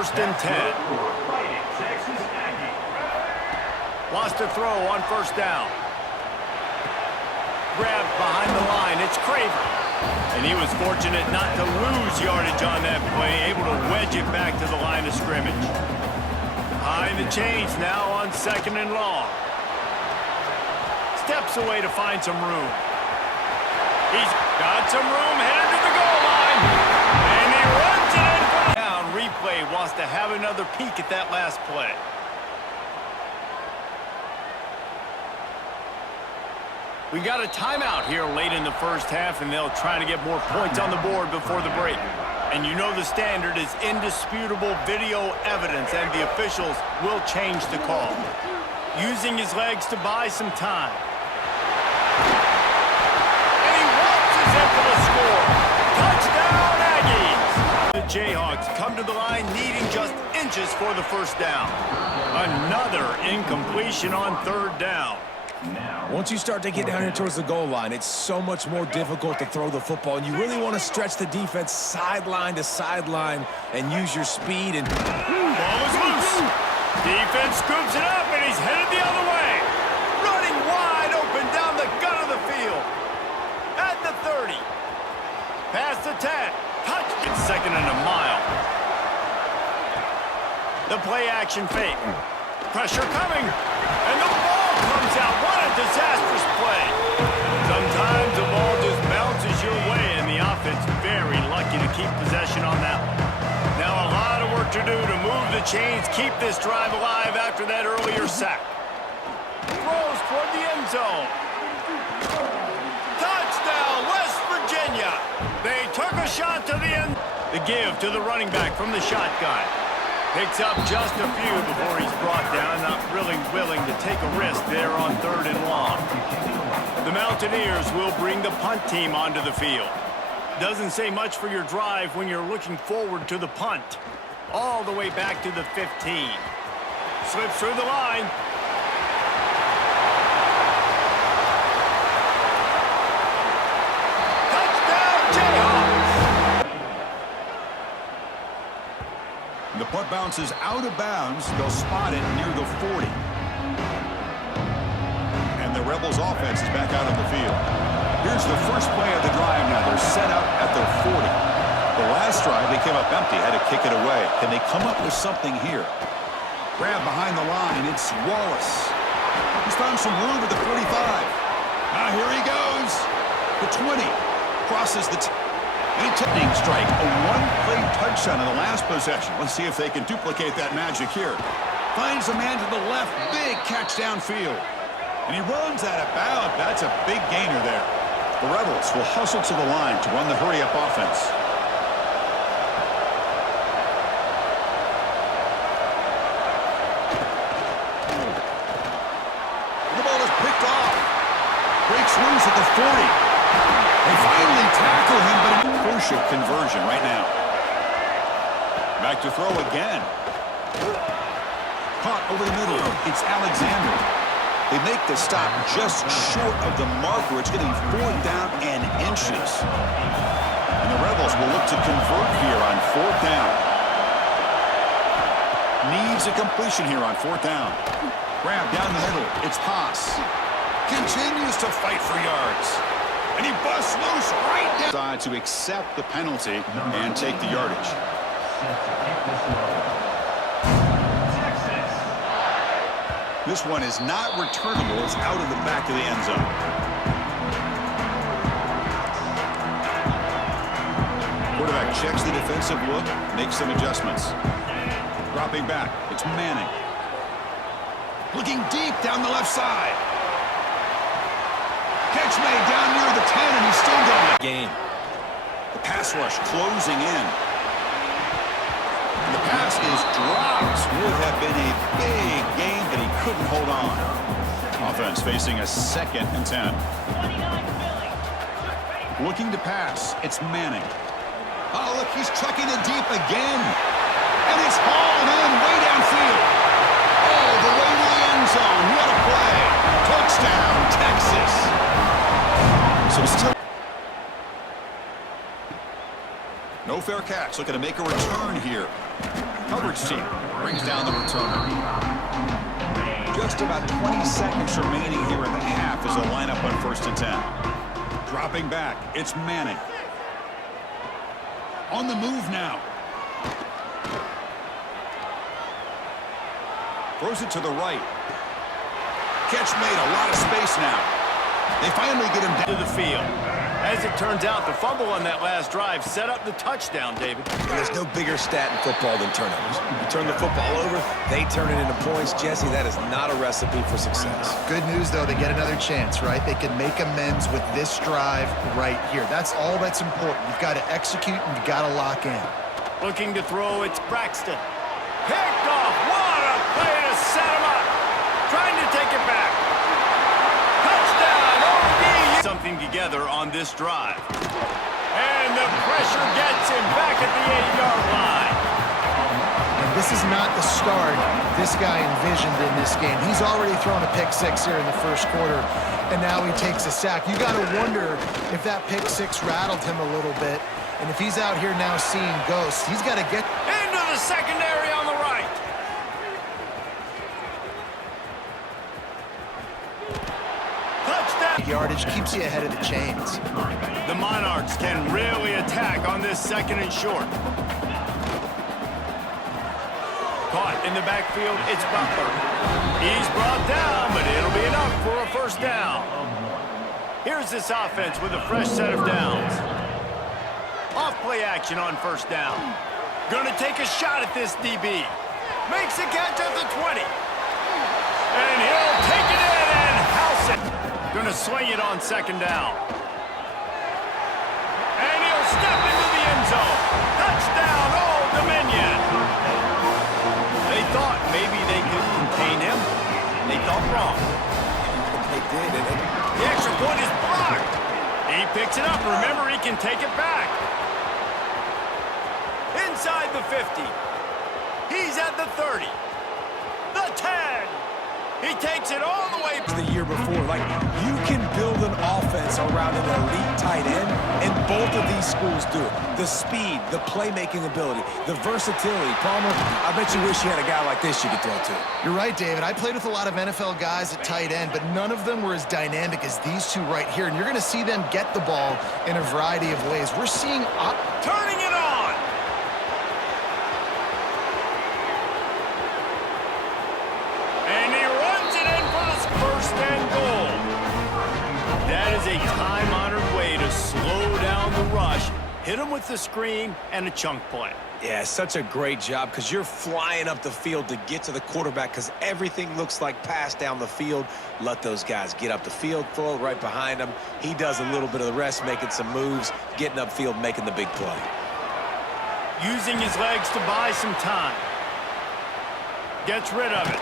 first and 10. Lost to throw on first down. Grabbed behind the line. It's Craver. And he was fortunate not to lose yardage on that play, able to wedge it back to the line of scrimmage. Behind the chains now on second and long. Steps away to find some room. He's got some room, headed to the goal line. And he runs it in for the down. Replay wants to have another peek at that last play. We got a timeout here late in the first half, and they'll try to get more points on the board before the break. And you know the standard is indisputable video evidence, and the officials will change the call. Using his legs to buy some time. And he waltzes in for the score. Touchdown, Aggies! The Jayhawks come to the line needing just inches for the first down. Another incompletion on third down. Once you start to get down here towards the goal line, it's so much more difficult to throw the football, and you really want to stretch the defense sideline to sideline and use your speed. And ball is loose. Defense scoops it up, and he's headed the other way. Running wide open down the gut of the field. At the 30. Past the 10. Touch. It's second and a mile. The play action fake. Pressure coming. And the ball comes out. What a disastrous play. Sometimes the ball just bounces your way, and the offense very lucky to keep possession on that one. Now a lot of work to do to move the chains, keep this drive alive after that earlier sack. Throws toward the end zone. Touchdown, West Virginia. They took a shot to the end. The give to the running back from the shotgun. Picks up just a few before he's brought down, not really willing to take a risk there on third and long. The Mountaineers will bring the punt team onto the field. Doesn't say much for your drive when you're looking forward to the punt. All the way back to the 15. Slips through the line. Touchdown, Jayhawks! The punt bounces out of bounds. They'll spot it near the 40. And the Rebels offense is back out on the field. Here's the first play of the drive now. They're set up at their 40. The last drive, they came up empty, had to kick it away. Can they come up with something here? Grab behind the line. It's Wallace. He's found some room at the 45. Now here he goes. The 20. Crosses the... Intending strike, a one-play touchdown in the last possession. Let's see if they can duplicate that magic here. Finds a man to the left, big catch downfield. And he runs out of bounds. That's a big gainer there. The Rebels will hustle to the line to run the hurry-up offense. The ball is picked off. Breaks loose at the 40. They finally tackle him, but a crucial conversion right now. Back to throw again. Caught over the middle. It's Alexander. They make the stop just short of the marker. It's going to be 4th down and inches. And the Rebels will look to convert here on 4th down. Needs a completion here on 4th down. Grab down the middle. It's Haas. Continues to fight for yards. And he busts loose right down. Decide to accept the penalty and take the yardage. This one is not returnable. It's out of the back of the end zone. Quarterback checks the defensive look, makes some adjustments. Dropping back, it's Manning. Looking deep down the left side. Catch made down near the 10, and he's still going. game. The pass rush closing in. And the pass is dropped. Would have been a big gain, but he couldn't hold on. Offense facing a 2nd and 10. Looking to pass. It's Manning. Oh, look, he's chucking it deep again. And it's hauled in way downfield. Oh, the way to the end zone. What a play. Touchdown, Texas. So still no No fair catch. Looking to make a return here. Coverage team brings down the returner. Just about 20 seconds remaining here in the half as a lineup on 1st and 10. Dropping back. It's Manning. On the move now. Throws it to the right. Catch made. A lot of space now. They finally get him down to the field. As it turns out, the fumble on that last drive set up the touchdown, David. And there's no bigger stat in football than turnovers. You turn the football over, they turn it into points. Jesse, that is not a recipe for success. Good news, though, they get another chance, right? They can make amends with this drive right here. That's all that's important. You've got to execute and you've got to lock in. Looking to throw, it's Braxton. Picked off. What a play to set him up. Trying to take it back. Something together on this drive. And the pressure gets him back at the 8-yard line. And this is not the start this guy envisioned in this game. He's already thrown a pick six here in the first quarter, and now he takes a sack. You got to wonder if that pick six rattled him a little bit. And if he's out here now seeing ghosts, he's got to get into the secondary on the right. Yardage keeps you ahead of the chains. The Monarchs can really attack on this 2nd and short. Caught in the backfield, it's Butler. He's brought down, but it'll be enough for a 1st down. Here's this offense with a fresh set of downs. Off play action on 1st down. Gonna take a shot at this DB. Makes a catch at the 20. And he'll take it in and house it. Gonna swing it on 2nd down. And he'll step into the end zone. Touchdown, Old Dominion. They thought maybe they could contain him. They thought wrong. They did, didn't they? The extra point is blocked. He picks it up. Remember, he can take it back. Inside the 50. He's at the 30. The 10. He takes it all the way. The year before, like, you can build an offense around an elite tight end, and both of these schools do it. The speed, the playmaking ability, the versatility. Palmer, I bet you wish you had a guy like this you could throw to. You're right, David. I played with a lot of NFL guys at tight end, but none of them were as dynamic as these two right here. And you're going to see them get the ball in a variety of ways. We're seeing turning it on. A time-honored way to slow down the rush, hit him with the screen, and a chunk play. Yeah, such a great job because you're flying up the field to get to the quarterback because everything looks like pass down the field. Let those guys get up the field, throw it right behind him. He does a little bit of the rest, making some moves, getting upfield, making the big play. Using his legs to buy some time. Gets rid of it.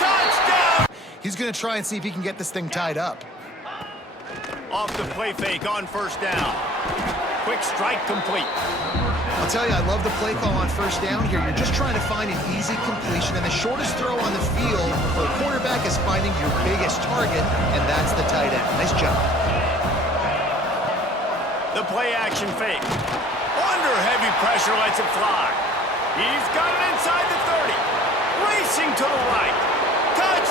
Touchdown! He's going to try and see if he can get this thing tied up. Off the play fake on 1st down. Quick strike complete. I'll tell you, I love the play call on 1st down here. You're just trying to find an easy completion, and the shortest throw on the field for a quarterback is finding your biggest target, and that's the tight end. Nice job. The play action fake. Under heavy pressure, lets it fly. He's got it inside the 30. Racing to the right. Touch.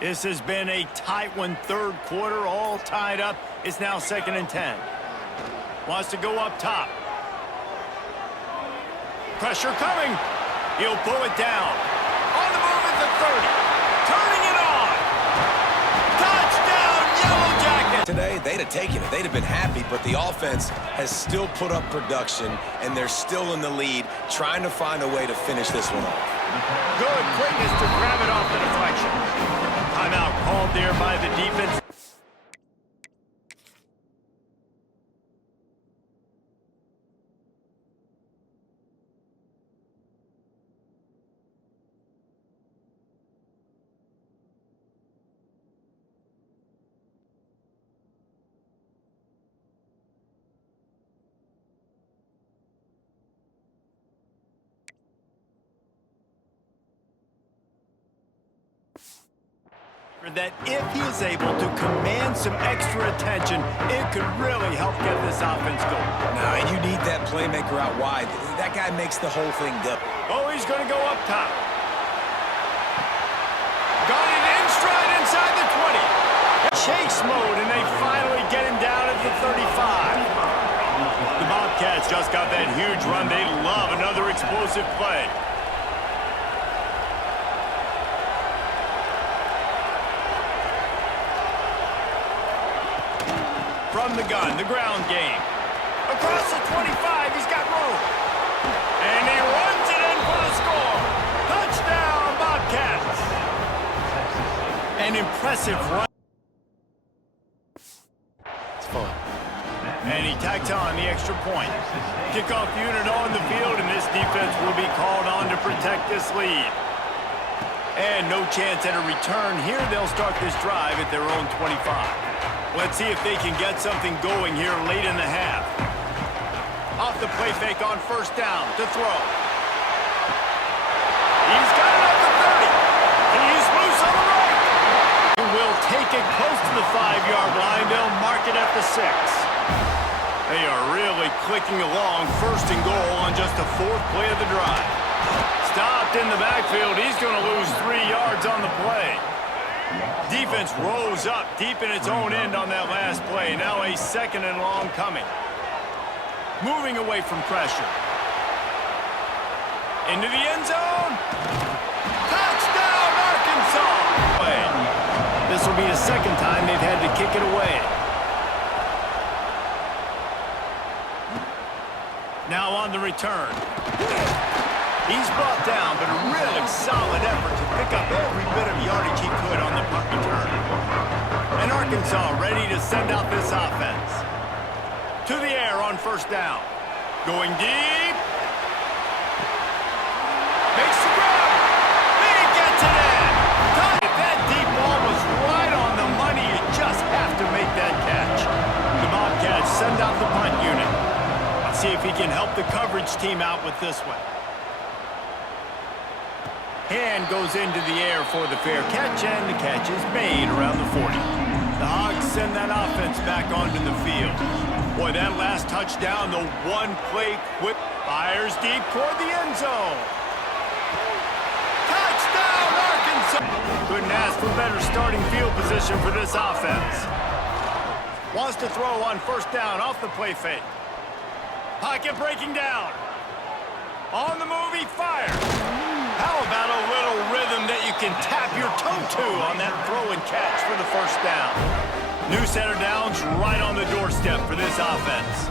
This has been a tight one, 3rd quarter, all tied up. It's now 2nd and 10. Wants to go up top. Pressure coming. He'll pull it down. On the move at the 30. Turning it on. Touchdown, Yellow Jackets. Today, they'd have taken it. They'd have been happy, but the offense has still put up production, and they're still in the lead, trying to find a way to finish this one off. Good quickness to grab it off the deflection. Timeout called there by the defense. That if he is able to command some extra attention, it could really help get this offense going. Nah, and you need that playmaker out wide. That guy makes the whole thing go. Oh, he's going to go up top. Got it in stride inside the 20. Chase mode, and they finally get him down at the 35. The Bobcats just got that huge run. They love another explosive play. From the gun, the ground game. Across the 25, he's got room. And he runs it in for the score. Touchdown, Bobcats. An impressive run. It's fun. And he tacks on the extra point. Kickoff unit on the field, and this defense will be called on to protect this lead. And no chance at a return here. They'll start this drive at their own 25. Let's see if they can get something going here late in the half. Off the play fake on first down to throw. He's got it at the 30. He's loose on the right. He will take it close to the 5-yard line. They'll mark it at the 6. They are really clicking along, first and goal on just the 4th play of the drive. Stopped in the backfield. He's going to lose 3 yards on the play. Defense rose up deep in its own end on that last play. Now a 2nd and long coming. Moving away from pressure. Into the end zone. Touchdown, Arkansas! This will be the 2nd time they've had to kick it away. Now on the return. He's brought down, but a really solid effort to pick up every bit of yardage he could on the punt return. And Arkansas ready to send out this offense. To the air on first down. Going deep. Makes the grab. He gets it in. That deep ball was right on the money. You just have to make that catch. The Bobcats send out the punt unit. Let's see if he can help the coverage team out with this one. Hand goes into the air for the fair catch, and the catch is made around the 40. The Hogs send that offense back onto the field. Boy, that last touchdown, the one-play quick fires deep toward the end zone. Touchdown, Arkansas! Couldn't ask for better starting field position for this offense. Wants to throw on first down off the play fake. Pocket breaking down. On the move, he fires. How about a little rhythm that you can tap your toe to on that throw and catch for the first down? New set of downs right on the doorstep for this offense.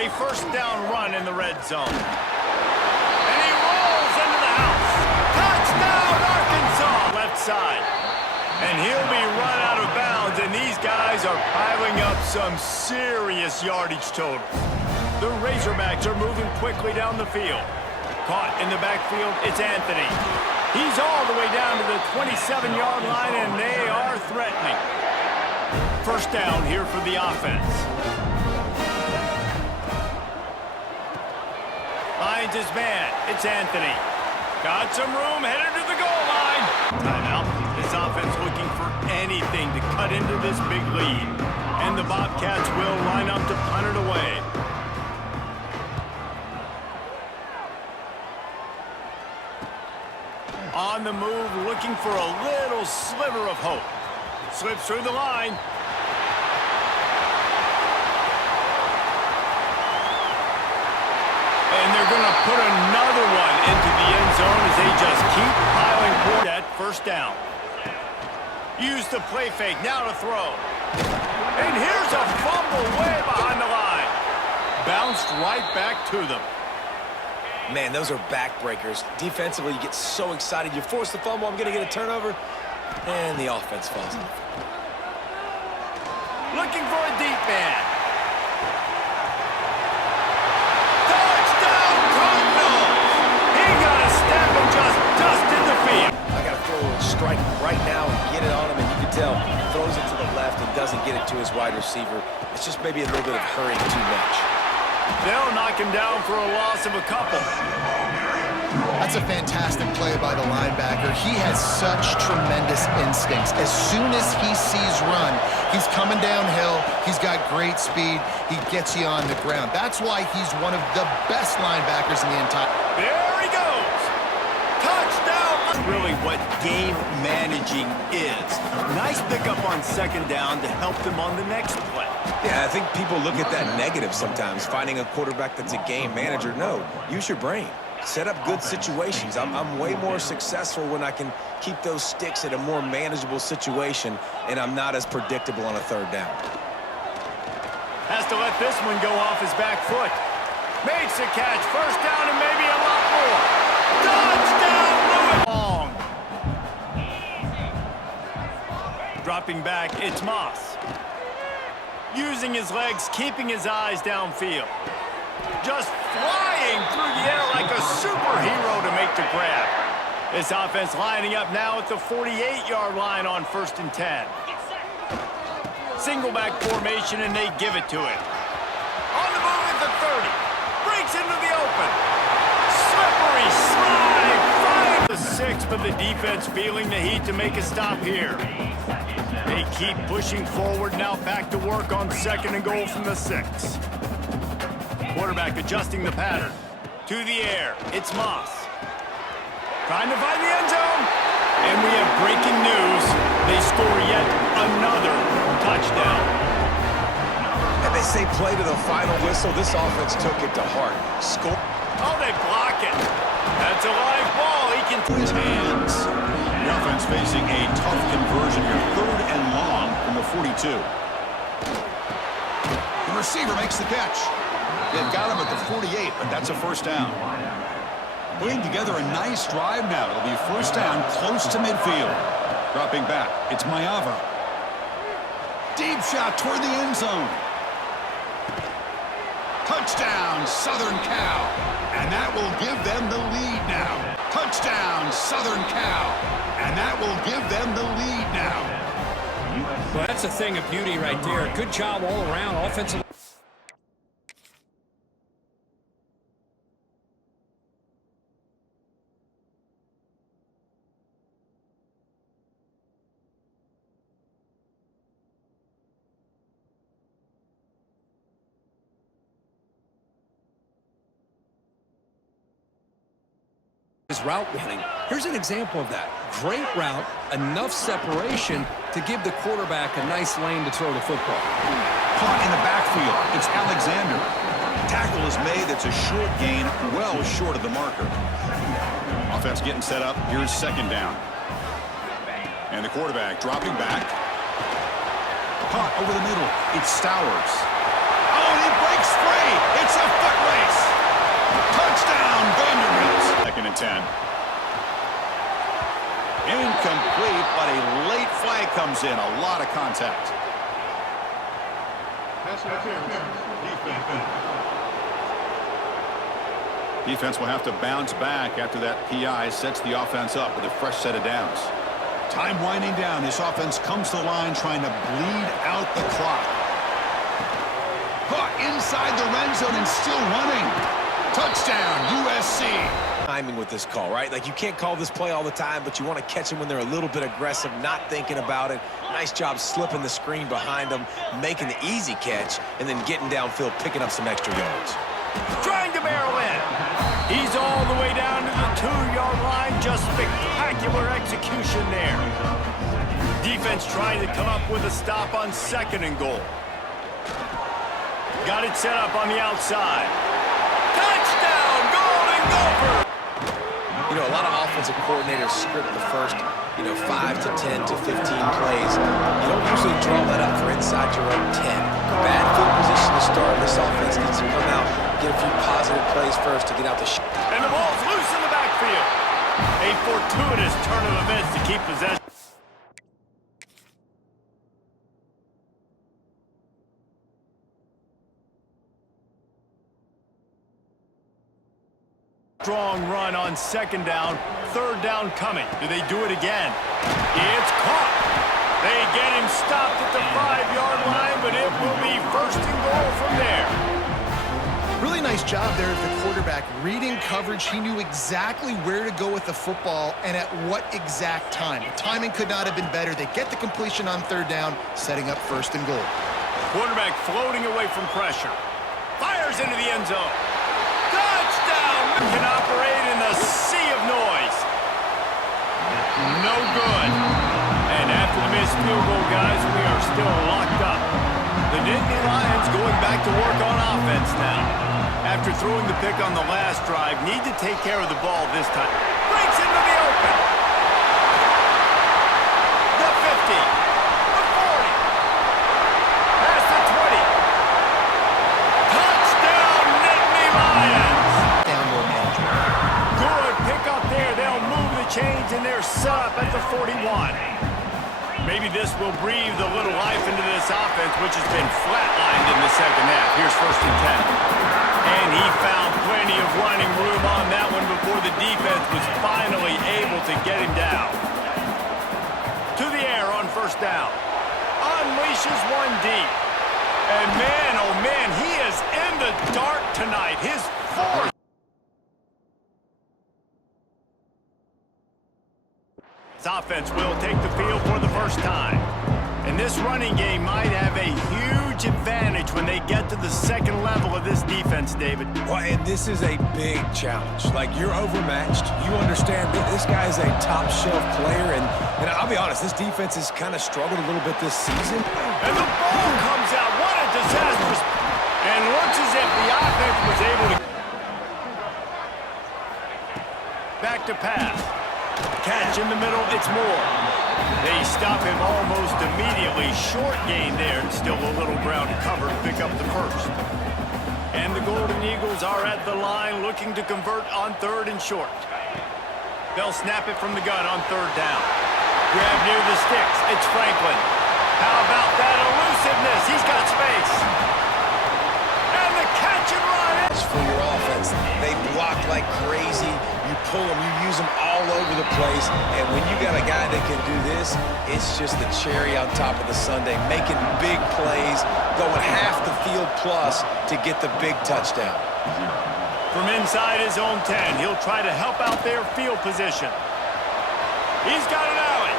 A first down run in the red zone. And he rolls into the house. Touchdown, Arkansas! Left side. And he'll be run out of bounds, and these guys are piling up some serious yardage totals. The Razorbacks are moving quickly down the field. Caught in the backfield, it's Anthony. He's all the way down to the 27-yard line, and they are threatening. First down here for the offense. Finds his man. It's Anthony. Got some room, headed to the goal line. Timeout. This offense looking for anything to cut into this big lead. And the Bobcats will line up to punt it away. On the move, looking for a little sliver of hope. Slips through the line. And they're going to put another one into the end zone as they just keep piling forward at first down. Use the play fake, now to throw. And here's a fumble way behind the line. Bounced right back to them. Man, those are backbreakers. Defensively, you get so excited. You force the fumble, I'm going to get a turnover, and the offense falls off. Looking for a deep man. Touchdown, Cardinals! He got a step and just dusted the field. I got to throw a strike right now and get it on him, and you can tell throws it to the left and doesn't get it to his wide receiver. It's just maybe a little bit of hurrying too much. They'll knock him down for a loss of a couple. That's a fantastic play by the linebacker. He has such tremendous instincts. As soon as he sees run, he's coming downhill. He's got great speed. He gets you on the ground. That's why he's one of the best linebackers in the entire... There he goes. Touchdown. That's really what game managing is. Nice pickup on second down to help them on the next play. Yeah, I think people look at that negative sometimes, finding a quarterback that's a game manager. No, use your brain. Set up good situations. I'm way more successful when I can keep those sticks at a more manageable situation, and I'm not as predictable on a third down. Has to let this one go off his back foot. Makes a catch. First down and maybe a lot more. Touchdown, Lewis. Long. Dropping back, it's Moss. Using his legs, keeping his eyes downfield. Just flying through the air like a superhero to make the grab. This offense lining up now at the 48-yard line on 1st and 10. Single back formation, and they give it to him. On the move at the 30. Breaks into the open. Slippery slide. 5-6, but the defense feeling the heat to make a stop here. They keep pushing forward, now back to work on 2nd and goal from the 6. Quarterback adjusting the pattern. To the air, it's Moss. Trying to find the end zone. And we have breaking news. They score yet another touchdown. And they say play to the final whistle. This offense took it to heart. Score. Oh, they block it. That's a live ball. He can... His hands. The offense facing a tough conversion here. 3rd and long from the 42. The receiver makes the catch. They've got him at the 48, but that's a first down. Putting together a nice drive now. It'll be first down close to midfield. Dropping back, it's Mayava. Deep shot toward the end zone. Touchdown, Southern Cal. And that will give them the lead now. Touchdown, Southern Cal. And that will give them the lead now. Well, that's a thing of beauty right there. Good job all around. Offensive. Route running. Here's an example of that. Great route, enough separation to give the quarterback a nice lane to throw the football. Caught in the backfield. It's Alexander. Tackle is made. It's a short gain, well short of the marker. Offense getting set up. Here's 2nd down. And the quarterback dropping back. Caught over the middle. It's Stowers. Oh, and he breaks free. It's a foot race. Touchdown, Vanderbilt. 2nd and 10. Incomplete, but a late flag comes in. A lot of contact. Defense will have to bounce back after that PI sets the offense up with a fresh set of downs. Time winding down. This offense comes to the line trying to bleed out the clock. Caught inside the red zone and still running. Touchdown, USC. Timing with this call, right? Like, you can't call this play all the time, but you want to catch them when they're a little bit aggressive, not thinking about it. Nice job slipping the screen behind them, making the easy catch, and then getting downfield, picking up some extra yards. Trying to barrel in. He's all the way down to the 2-yard line. Just spectacular execution there. Defense trying to come up with a stop on 2nd and goal. Got it set up on the outside. Touchdown, Golden Gopher! You know, a lot of offensive coordinators script the first, 5 to 10 to 15 plays. You don't usually draw that up for inside your own 10. Bad field position to start. This offense needs to come out, get a few positive plays first to get out the shot. And the ball's loose in the backfield. A fortuitous turn of events to keep possession. Strong run on 2nd down, 3rd down coming. Do they do it again? It's caught. They get him stopped at the 5-yard line, but it will be 1st and goal from there. Really nice job there of the quarterback. Reading coverage, he knew exactly where to go with the football and at what exact time. The timing could not have been better. They get the completion on third down, setting up first and goal. Quarterback floating away from pressure. Fires into the end zone. Touchdown! Can operate in the sea of noise. No good. And after the missed field goal, guys, we are still locked up. The Nittany Lions going back to work on offense now. After throwing the pick on the last drive, need to take care of the ball this time. Breaks into the open. The 50. The 40. Past the 20. Touchdown, Nittany Lions. Download management. Good pick up there. They'll move the chains, and they're set up at the 41. Maybe this will breathe a little life into this offense, which has been flatlined in the second half. Here's first and 10. And he found plenty of running room on that one before the defense was finally able to get him down. To the air on first down. Unleashes one deep. And man, oh man, he is in the dark tonight. His fourth. This offense will take the field for the first time. And this running game might have a huge advantage when they get to the second level of this defense, David. Well, and this is a big challenge. Like, you're overmatched. You understand that this guy is a top-shelf player. And I'll be honest, this defense has kind of struggled a little bit this season. And the ball comes out. What a disastrous. And looks as if the offense was able to. Back to pass. Catch in the middle, it's Moore. They stop him almost immediately. Short gain there, and still a little ground to cover to pick up the first. And the Golden Eagles are at the line looking to convert on third and short. They'll snap it from the gun on third down. Grab near the sticks, it's Franklin. How about that elusiveness? He's got space. And the catch and run. For your offense, they block like crazy. You pull them, you use them all over the place. And when you got a guy that can do this, it's just the cherry on top of the sundae, making big plays, going half the field plus to get the big touchdown. From inside his own 10, he'll try to help out their field position. He's got an alley.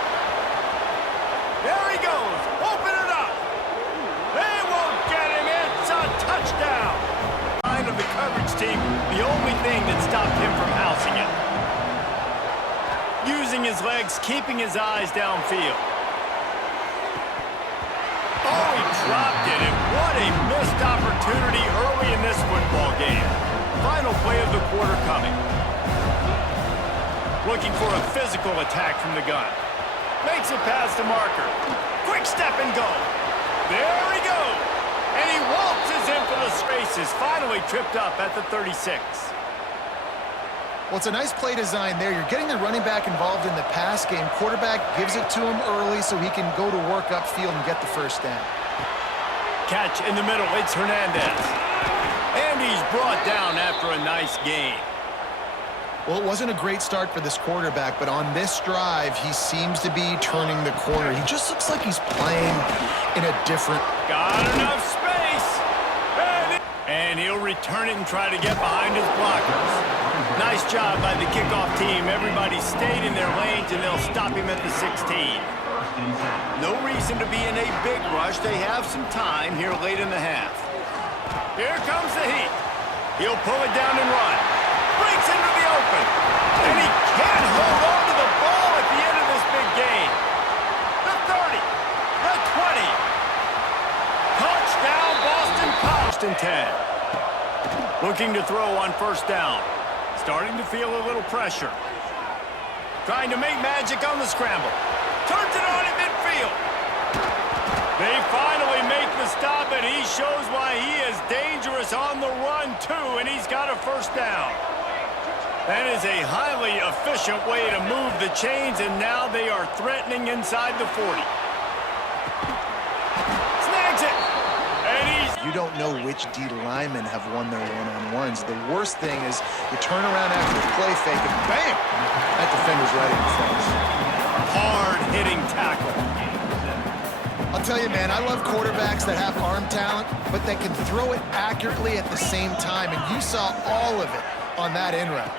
There he goes. Open it up. They won't get him. It's a touchdown. Of the coverage team, the only thing that stopped him from housing it. Using his legs, keeping his eyes downfield. Oh, he dropped it, and what a missed opportunity early in this football game. Final play of the quarter coming. Looking for a physical attack from the gun. Makes it past the marker. Quick step and go. There he goes. And he waltzes in for the spaces, finally tripped up at the 36. Well, it's a nice play design there. You're getting the running back involved in the pass game. Quarterback gives it to him early so he can go to work upfield and get the first down. Catch in the middle, it's Hernandez. And he's brought down after a nice gain. Well, it wasn't a great start for this quarterback, but on this drive, he seems to be turning the corner. He just looks like he's playing in a different... Got enough space. And he'll return it and try to get behind his blockers. Nice job by the kickoff team. Everybody stayed in their lanes, and they'll stop him at the 16. No reason to be in a big rush. They have some time here late in the half. Here comes the heat. He'll pull it down and run. Breaks into the open. And he can't hold on to the ball at the end of this big game. The 30. The 20. Touchdown, Boston College. 10. Looking to throw on first down. Starting to feel a little pressure. Trying to make magic on the scramble. Turns it on at midfield. They finally make the stop, and he shows why he is dangerous on the run, too, and he's got a first down. That is a highly efficient way to move the chains, and now they are threatening inside the 40. Snags it. And he's... You don't know which D linemen have won their one-on-ones. The worst thing is you turn around after the play fake, and bam! That defender's right in the face. Hard-hitting tackle. I'll I'll tell you, man, I love quarterbacks that have arm talent, but that can throw it accurately at the same time, and you saw all of it on that in route.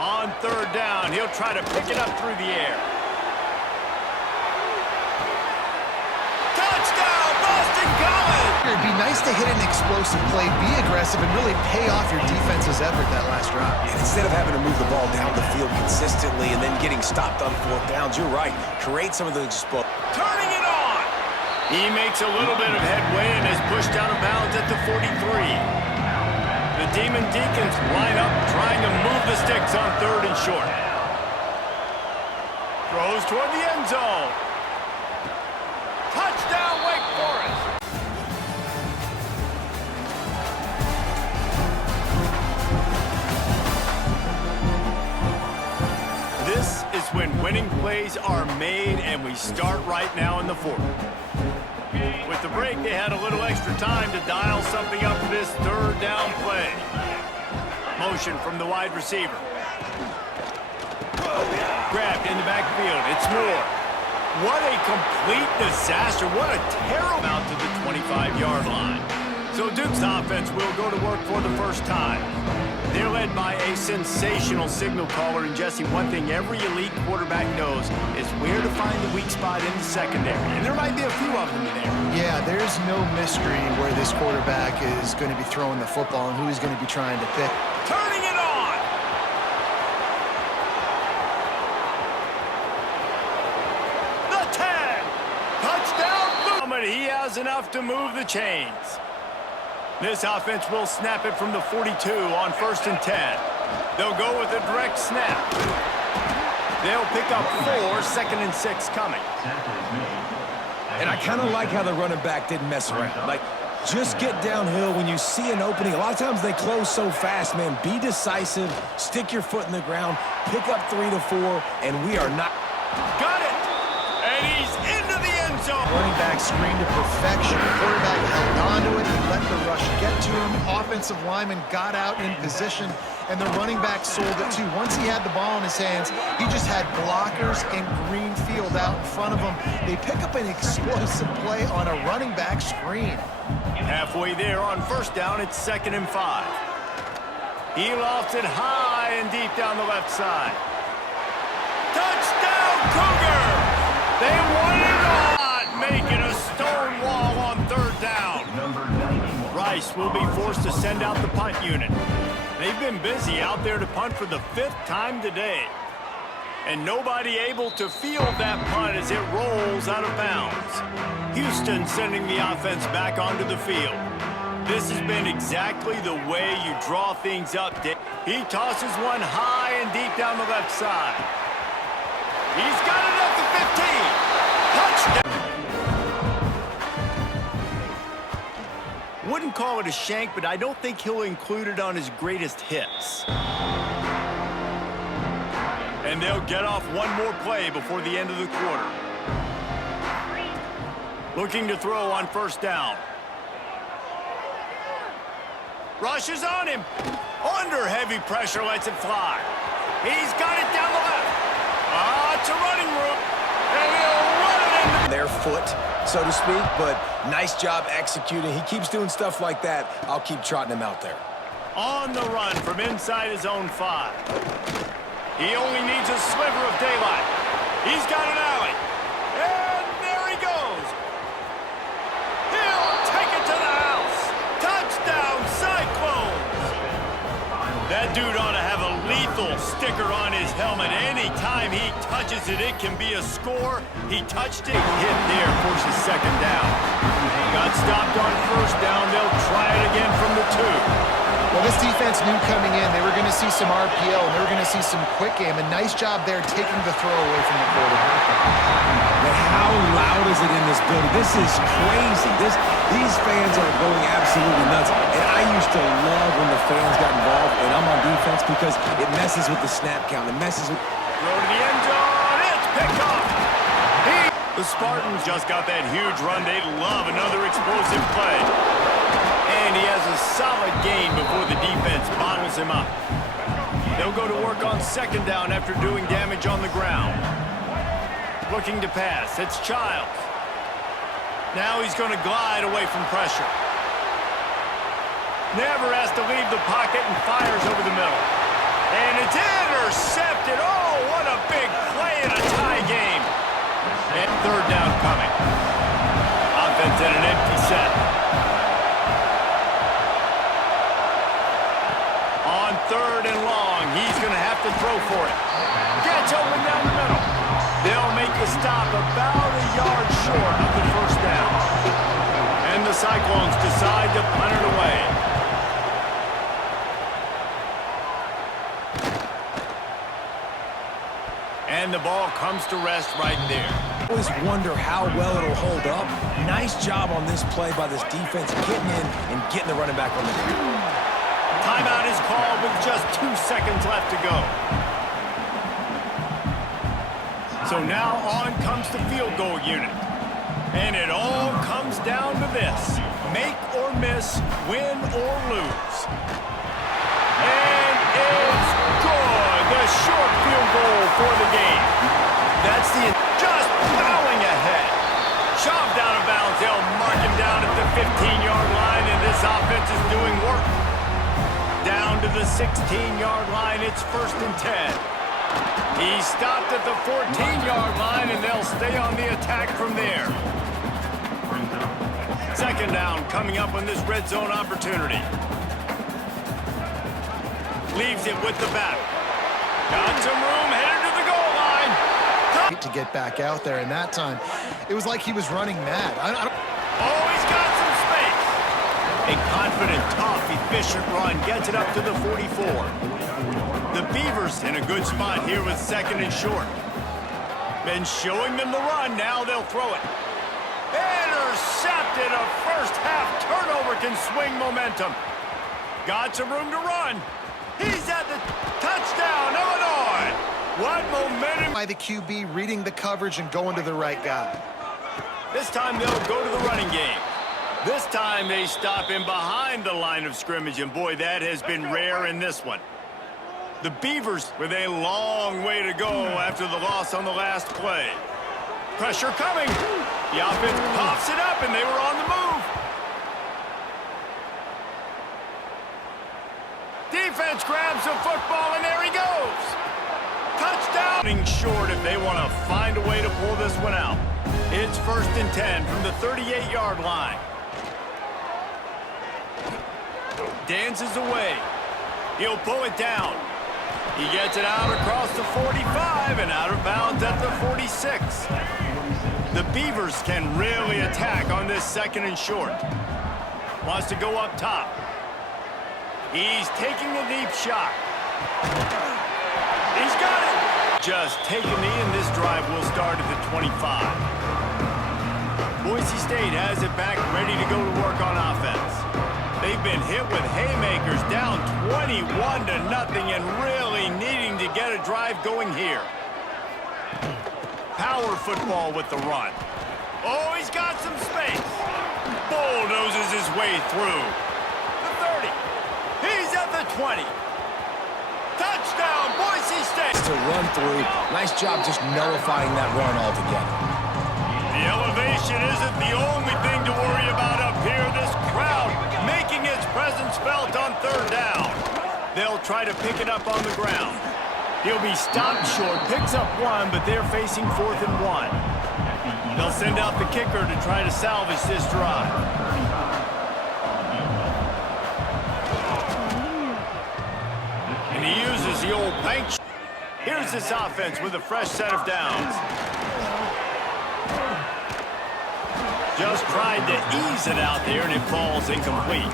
On third down, he'll try to pick it up through the air. Touchdown, Boston College! It'd be nice to hit an explosive play, be aggressive, and really pay off your defense's effort that last drive. And instead of having to move the ball down the field consistently and then getting stopped on fourth downs, you're right. Create some of the explosive. Turning it on! He makes a little bit of headway and is pushed out of bounds at the 43. The Demon Deacons line up trying to move the sticks on third and short. Throws toward the end zone. Touchdown, Wake Forest! This is when winning plays are made, and we start right now in the fourth. With the break, they had a little extra time to dial something up for this third down play. Motion from the wide receiver. Grabbed in the backfield. It's Moore. What a complete disaster. What a terrible out to the 25-yard line. So Duke's offense will go to work for the first time. They're led by a sensational signal caller. And, Jesse, one thing every elite quarterback knows is where to find the weak spot in the secondary. And there might be a few of them there. Yeah, there's no mystery where this quarterback is going to be throwing the football and who he's going to be trying to pick. Turning it on! The 10! Touchdown! But he has enough to move the chains. This offense will snap it from the 42 on 1st and 10. They'll go with a direct snap. They'll pick up 4, 2nd and 6 coming. And I kind of like how the running back didn't mess around. Like, just get downhill when you see an opening. A lot of times they close so fast, man. Be decisive, stick your foot in the ground, pick up 3 to 4, and we are not. Got it! And he's into the end zone. Running back screen to perfection. The quarterback held on to it. He let the rush get to him. Offensive lineman got out in position, and the running back sold it too. Once he had the ball in his hands, he just had blockers and green field out in front of him. They pick up an explosive play on a running back screen. Halfway there on 1st down, it's 2nd and 5. He lofts it high and deep down the left side. Touchdown, Cougar! They won it all, making a stone wall on 3rd down. Rice will be forced to send out the punt unit. They've been busy out there to punt for the 5th time today. And nobody able to field that punt as it rolls out of bounds. Houston sending the offense back onto the field. This has been exactly the way you draw things up. He tosses one high and deep down the left side. He's got it up to 15. Touchdown. Wouldn't call it a shank, but I don't think he'll include it on his greatest hits. And they'll get off one more play before the end of the quarter. Looking to throw on 1st down. Rushes on him. Under heavy pressure, lets it fly. He's got it down the left. It's a running route. And he'll run it into Their foot, so to speak, but nice job executing. He keeps doing stuff like that. I'll keep trotting him out there. on the run from inside his own 5. He only needs a sliver of daylight. He's got an alley. And there he goes. He'll take it to the house. Touchdown, Cyclones. That dude ought to have a lethal sticker on his helmet. Anytime he touches it, it can be a score. He touched it. Hit there, forces second down. Got stopped on first down. They'll try it again from the 2. Well, this defense knew coming in they were going to see some RPO and they were going to see some quick game. A nice job there taking the throw away from the quarterback. But how loud is it in this building? This is crazy. These fans are going absolutely nuts. And I used to love when the fans got involved, and I'm on defense because it messes with the snap count. It messes with... Throw to the end zone. It's picked off. The Spartans just got that huge run. They'd love another explosive play. And he has a solid gain before the defense bottles him up. They'll go to work on second down after doing damage on the ground. Looking to pass. It's Childs. Now he's going to glide away from pressure. Never has to leave the pocket and fires over the middle. And it's intercepted. Oh, what a big play in a tie game. And third down coming. Offense in an empty set. On third and long, he's going to have to throw for it. Gets open down the middle. They'll make the stop about a yard short of the first down. And the Cyclones decide to punt it away. And the ball comes to rest right there. Always wonder how well it'll hold up. Nice job on this play by this defense, getting in and getting the running back on the field. Timeout is called with just 2 seconds left to go. So now on comes the field goal unit. And it all comes down to this. Make or miss, win or lose. And it's good. The short field goal for the game. That's just plowing ahead. Shoved out of bounds. They'll mark him down at the 15-yard line, and this offense is doing work. Down to the 16-yard line. It's 1st and 10. He stopped at the 14-yard line, and they'll stay on the attack from there. 2nd down coming up on this red zone opportunity. Leaves it with the back. Got some room, headed to the goal line. To get back out there, and that time, it was like he was running mad. Oh, he's got some space. A confident, tough, efficient run gets it up to the 44. The Beavers in a good spot here with 2nd and short. Been showing them the run, now they'll throw it. Intercepted. A first-half turnover can swing momentum. Got some room to run. He's at the touchdown, Illinois. What momentum. By the QB reading the coverage and going to the right guy. This time they'll go to the running game. This time they stop him behind the line of scrimmage, and boy, that has been rare in this one. The Beavers with a long way to go after the loss on the last play. Pressure coming. The offense pops it up, and they were on the move. Defense grabs the football, and there he goes. Touchdown. Short if they want to find a way to pull this one out. It's 1st and 10 from the 38-yard line. Dances away. He'll pull it down. He gets it out across the 45 and out of bounds at the 46. The Beavers can really attack on this 2nd and short. Wants to go up top. He's taking the deep shot. He's got it. Just taking the in. This drive will start at the 25. Boise State has it back, ready to go to work on offense. They've been hit with haymakers, down 21-0 and really needing to get a drive going here. Power football with the run. Oh, he's got some space. Bulldozes his way through. The 30. He's at the 20. Touchdown, Boise State. To run through. Nice job just nullifying that run altogether. The elevation isn't the only thing to worry about up here. This crowd making its presence felt on 3rd down. They'll try to pick it up on the ground. He'll be stopped short, picks up 1, but they're facing 4th and 1. They'll send out the kicker to try to salvage this drive. And he uses the old bank. Here's this offense with a fresh set of downs. Just tried to ease it out there, and it falls incomplete.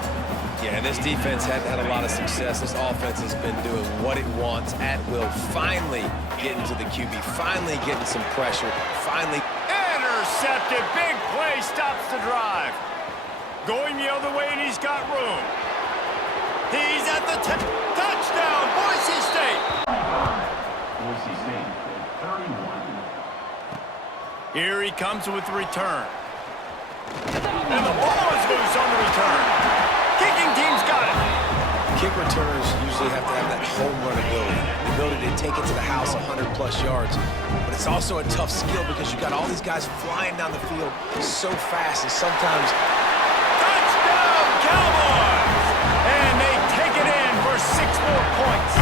Yeah, and this defense had a lot of success. This offense has been doing what it wants at will. Finally getting to the QB. Finally getting some pressure. Finally. Intercepted. Big play stops the drive. Going the other way, and he's got room. He's at the touchdown, Boise State. Boise State, 31. Here he comes with the return. And the ball is loose on the return. Kicking team's got it. Kick returners usually have to have that home run ability. The ability to take it to the house 100-plus yards. But it's also a tough skill because you've got all these guys flying down the field so fast, and sometimes... Touchdown, Cowboys! And they take it in for 6 more points.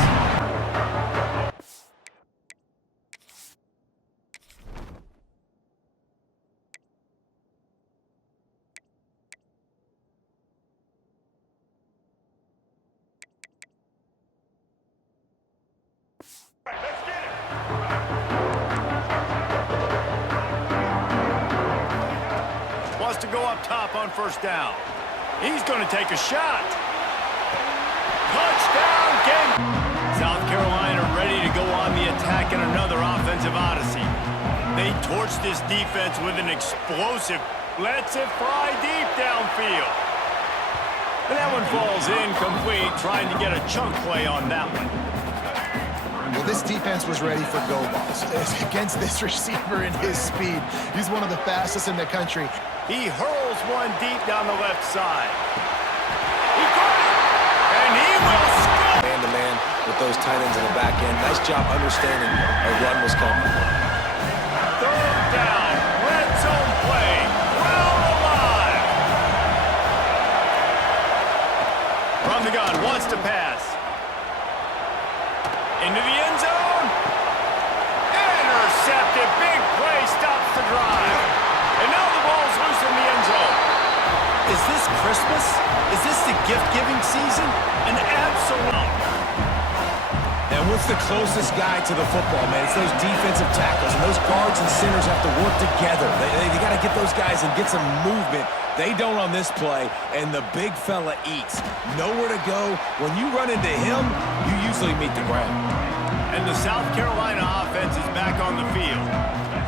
Wants to go up top on first down. He's going to take a shot. Touchdown, game. South Carolina ready to go on the attack in another offensive odyssey. They torch this defense with an explosive, lets it fly deep downfield. And that one falls incomplete, trying to get a chunk play on that one. Well, this defense was ready for go balls against this receiver and his speed. He's one of the fastest in the country. He hurls one deep down the left side. He caught it, and he will score. Man-to-man with those tight ends in the back end. Nice job understanding a run was coming. Third down, red zone play, Brown alive. From the gun, wants to pass. Into the end zone. Intercepted, big play, stops the drive. And now the ball's loose in the end zone. Is this Christmas? Is this the gift-giving season? An absolute. And what's the closest guy to the football, man? It's those defensive tackles, and those guards and centers have to work together. They got to get those guys and get some movement. They don't on this play, and the big fella eats. Nowhere to go. When you run into him, you usually meet the ground. And the South Carolina offense is back on the field.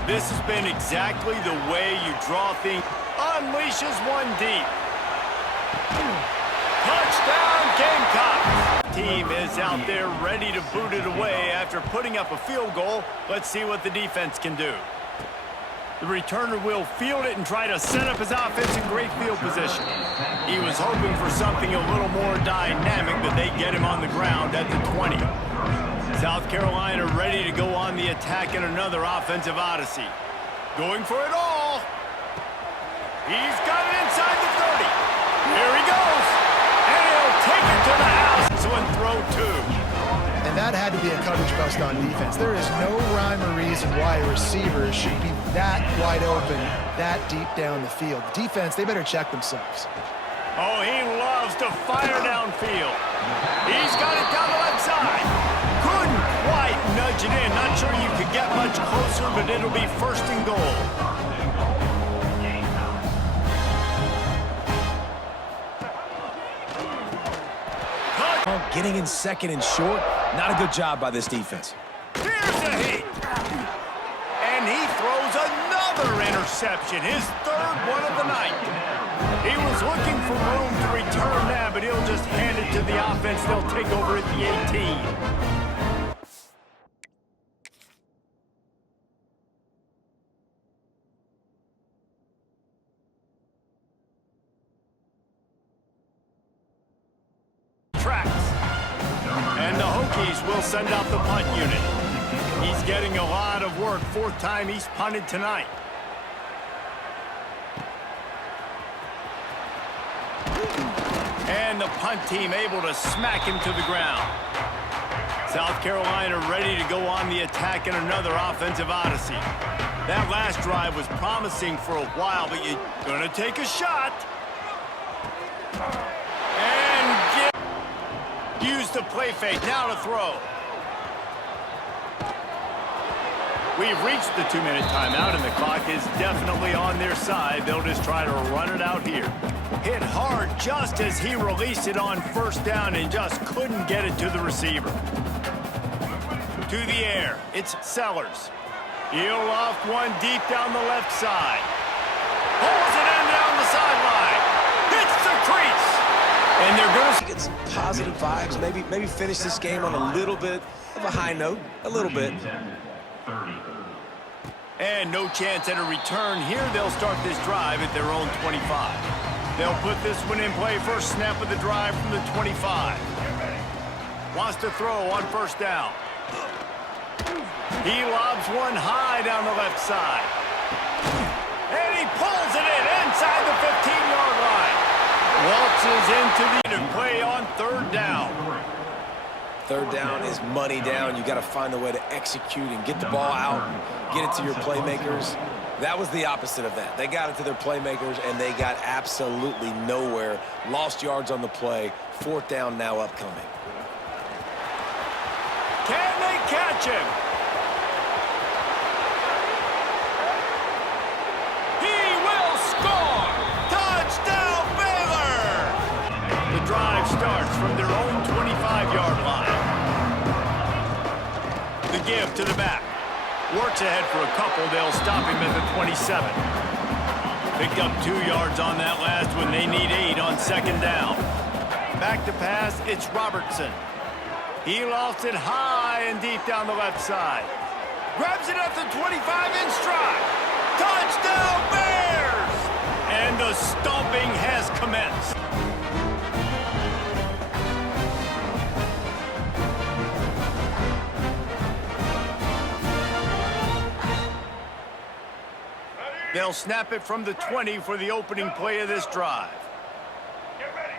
This has been exactly the way you draw things. Unleashes one deep. Touchdown, Gamecocks! Team is out there ready to boot it away after putting up a field goal. Let's see what the defense can do. The returner will field it and try to set up his offense in great field position. He was hoping for something a little more dynamic, but they get him on the ground at the 20. South Carolina ready to go on the attack in another offensive odyssey. Going for it all. He's got it inside the 30. Here he goes. And he'll take it to the house. So and throw two. And that had to be a coverage bust on defense. There is no rhyme or reason why a receiver should be that wide open, that deep down the field. Defense, they better check themselves. Oh, he loves to fire downfield. He's got it down the left side. Couldn't quite nudge it in. Not sure you could get much closer, but it'll be first and goal. Getting in second and short, not a good job by this defense. Here's a hit. And he throws another interception, his third one of the night. He was looking for room to return that, but he'll just hand it to the offense. They'll take over at the 18. Will send out the punt unit. He's getting a lot of work. Fourth time he's punted tonight. And the punt team able to smack him to the ground. South Carolina ready to go on the attack in another offensive odyssey. That last drive was promising for a while, but you're gonna take a shot. Use the play fake, now to throw. We've reached the 2-minute timeout, and the clock is definitely on their side. They'll just try to run it out here. Hit hard just as he released it on first down and just couldn't get it to the receiver. To the air, it's Sellers. He'll loft one deep down the left side. Pulls it in down the sideline. Hits the crease. And they're going to get some positive vibes, maybe finish this game on a little bit of a high note, a little bit. And no chance at a return here. They'll start this drive at their own 25. They'll put this one in play first snap of the drive from the 25. Wants to throw on first down. He lobs one high down the left side. And he pulls it in inside the 15-yard line. Waltzes into the play on third down. Third down is money down. You got to find a way to execute and get the ball out and get it to your playmakers. That was the opposite of that. They got it to their playmakers, and they got absolutely nowhere. Lost yards on the play. Fourth down now upcoming. Can they catch him? He will score! Touchdown, Baylor! The drive starts from their own 25-yard line. The give to the back. Works ahead for a couple. They'll stop him at the 27. Picked up 2 yards on that last one. They need 8 on second down. Back to pass, it's Robertson. He lofts it high and deep down the left side. Grabs it at the 25 in stride. Touchdown, Bears! And the stomping has commenced. They'll snap it from the 20 for the opening play of this drive. Get ready.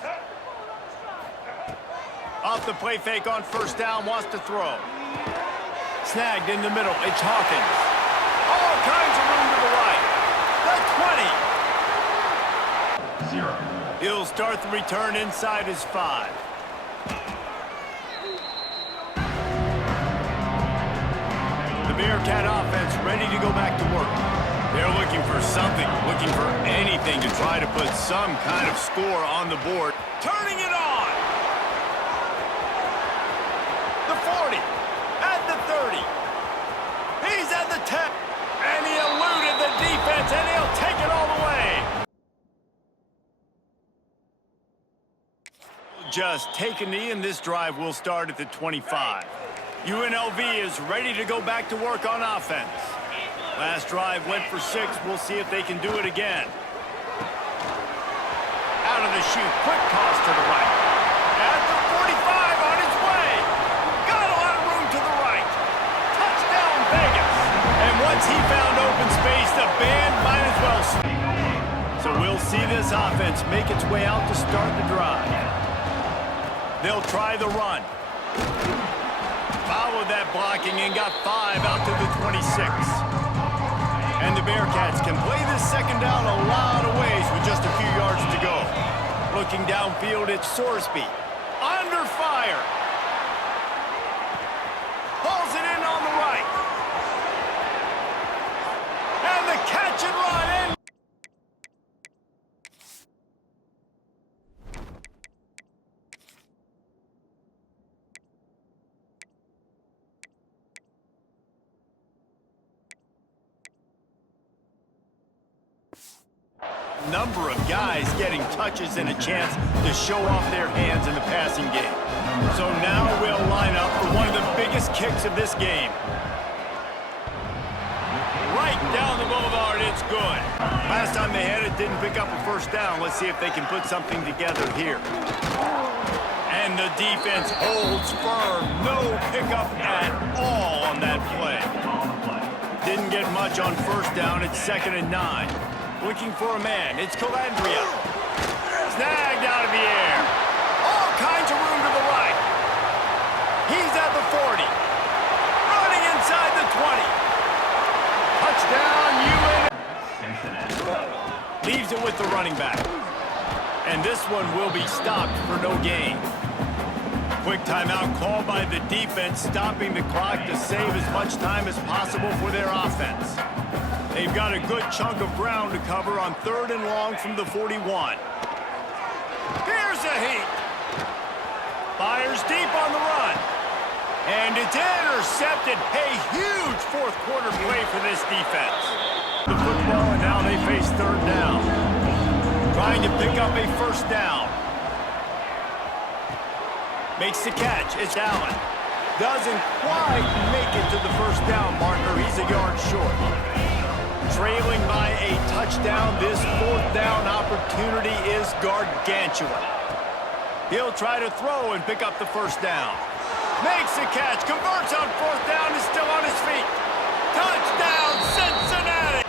Set. Off the play fake on first down, wants to throw. Snagged in the middle, it's Hawkins. All kinds of room to the right. The 20. 0. He'll start the return inside his 5. The Bearcat offense ready to go back to work. They're looking for something, looking for anything to try to put some kind of score on the board. Turning it on! The 40, at the 30. He's at the 10, and he eluded the defense, and he'll take it all the way. Just take a knee, and this drive will start at the 25. UNLV is ready to go back to work on offense. Last drive went for 6. We'll see if they can do it again. Out of the chute, quick toss to the right. At the 45 on his way. Got a lot of room to the right. Touchdown, Vegas. And once he found open space, the band might as well speak. So we'll see this offense make its way out to start the drive. They'll try the run. Followed that blocking and got 5 out to the 26. And the Bearcats can play this second down a lot of ways with just a few yards to go. Looking downfield, it's Sorsby. Under fire. Pulls it in on the right. And the catch and run in. Number of guys getting touches and a chance to show off their hands in the passing game. So now we'll line up for one of the biggest kicks of this game. Right down the boulevard, it's good. Last time they had it, didn't pick up a first down. Let's see if they can put something together here. And the defense holds firm. No pickup at all on that play. Didn't get much on first down. It's 2nd and 9. Looking for a man. It's Calandria. Snagged out of the air. All kinds of room to the right. He's at the 40. Running inside the 20. Touchdown, UNLV. Leaves it with the running back. And this one will be stopped for no gain. Quick timeout called by the defense, stopping the clock to save as much time as possible for their offense. They've got a good chunk of ground to cover on 3rd and long from the 41. Here's a heat. Fires deep on the run. And it's intercepted. A huge fourth quarter play for this defense. The football, and now they face 3rd down. Trying to pick up a first down. Makes the catch. It's Allen. Doesn't quite make it to the first down marker. He's a yard short. Trailing by a touchdown, this 4th down opportunity is gargantuan. He'll try to throw and pick up the first down. Makes the catch, converts on fourth down, is still on his feet. Touchdown, Cincinnati!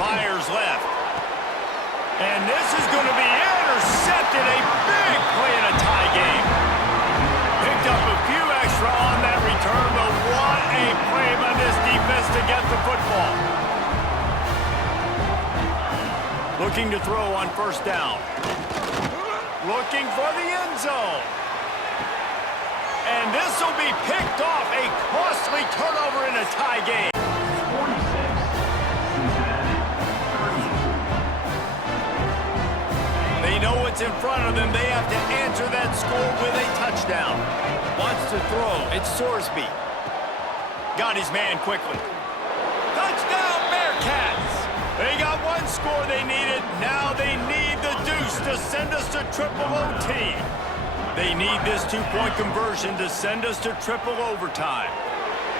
Fires left. And this is going to be intercepted. A big play in a tie game. Picked up a few extra on that return, but what a play by this defense to get the football. Looking to throw on first down. Looking for the end zone. And this will be picked off. A costly turnover in a tie game. They know what's in front of them. They have to answer that score with a touchdown. Wants to throw. It's Sorsby. Got his man quickly. Touchdown, Bearcats! They got one score they needed. Now they need the deuce to send us to triple OT. They need this two-point conversion to send us to triple overtime.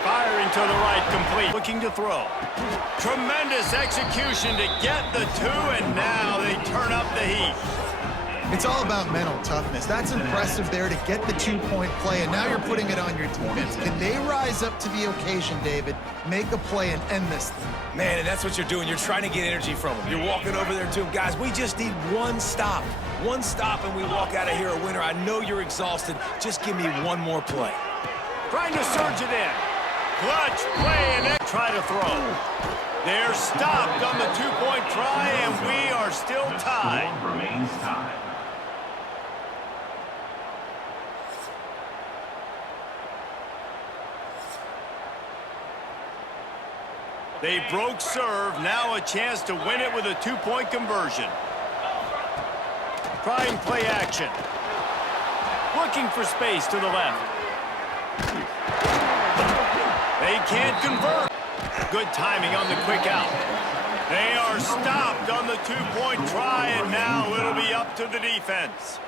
Firing to the right, complete. Looking to throw. Tremendous execution to get the two, and now they turn up the heat. It's all about mental toughness. That's impressive there to get the two-point play, and now you're putting it on your defense. Can they rise up to the occasion, David, make a play and end this thing? Man, and that's what you're doing. You're trying to get energy from them. You're walking over there to them. Guys, we just need one stop. One stop, and we walk out of here a winner. I know you're exhausted. Just give me one more play. Trying to surge it in. Clutch play, and then try to throw. They're stopped on the two-point try, and we are still tied. Remains tied. They broke serve. Now a chance to win it with a two-point conversion. Trying play action. Looking for space to the left. They can't convert. Good timing on the quick out. They are stopped on the two-point try, and now it'll be up to the defense.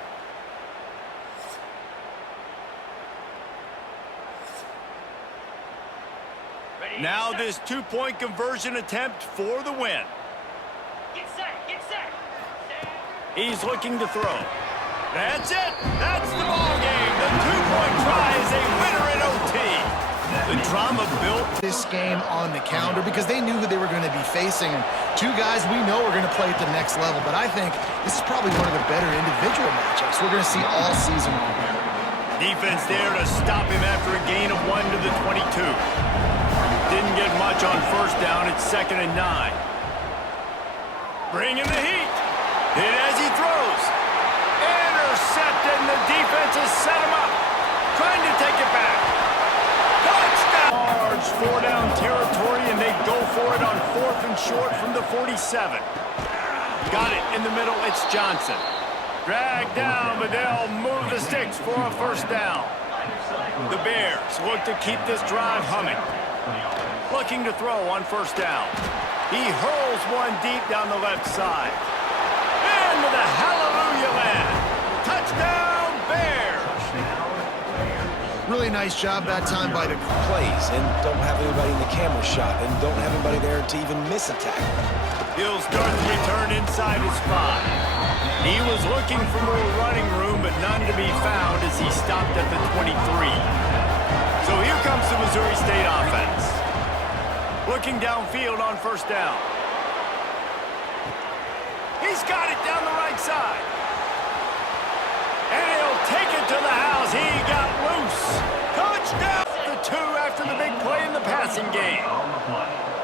Now this two-point conversion attempt for the win. Get set, get set. He's looking to throw. That's it. That's the ball game. The two-point try is a winner in OT. The drama built This game on the calendar because they knew who they were going to be facing. And two guys we know are going to play at the next level, but I think this is probably one of the better individual matchups we're going to see all season long. defense there to stop him after a gain of 1 to the 22. Didn't get much on first down. It's 2nd and 9. Bringing the heat. Hit as he throws. Intercepted, and the defense has set him up. Trying to take it back. Touchdown! Large 4-down territory, and they go for it on 4th and short from the 47. Got it in the middle. It's Johnson. Dragged down, but they'll move the sticks for a first down. The Bears look to keep this drive humming. Looking to throw on first down. He hurls one deep down the left side. Into the hallelujah land. Touchdown, Bears. Really nice job that time by the Plays and don't have anybody in the camera shot and don't have anybody there to even miss a tackle. He'll start the return inside his spot. He was looking for more running room, but none to be found as he stopped at the 23. So here comes the Missouri State offense. Looking downfield on first down. He's got it down the right side. And he'll take it to the house. He got loose. Touchdown! The 2 after the big play in the passing game.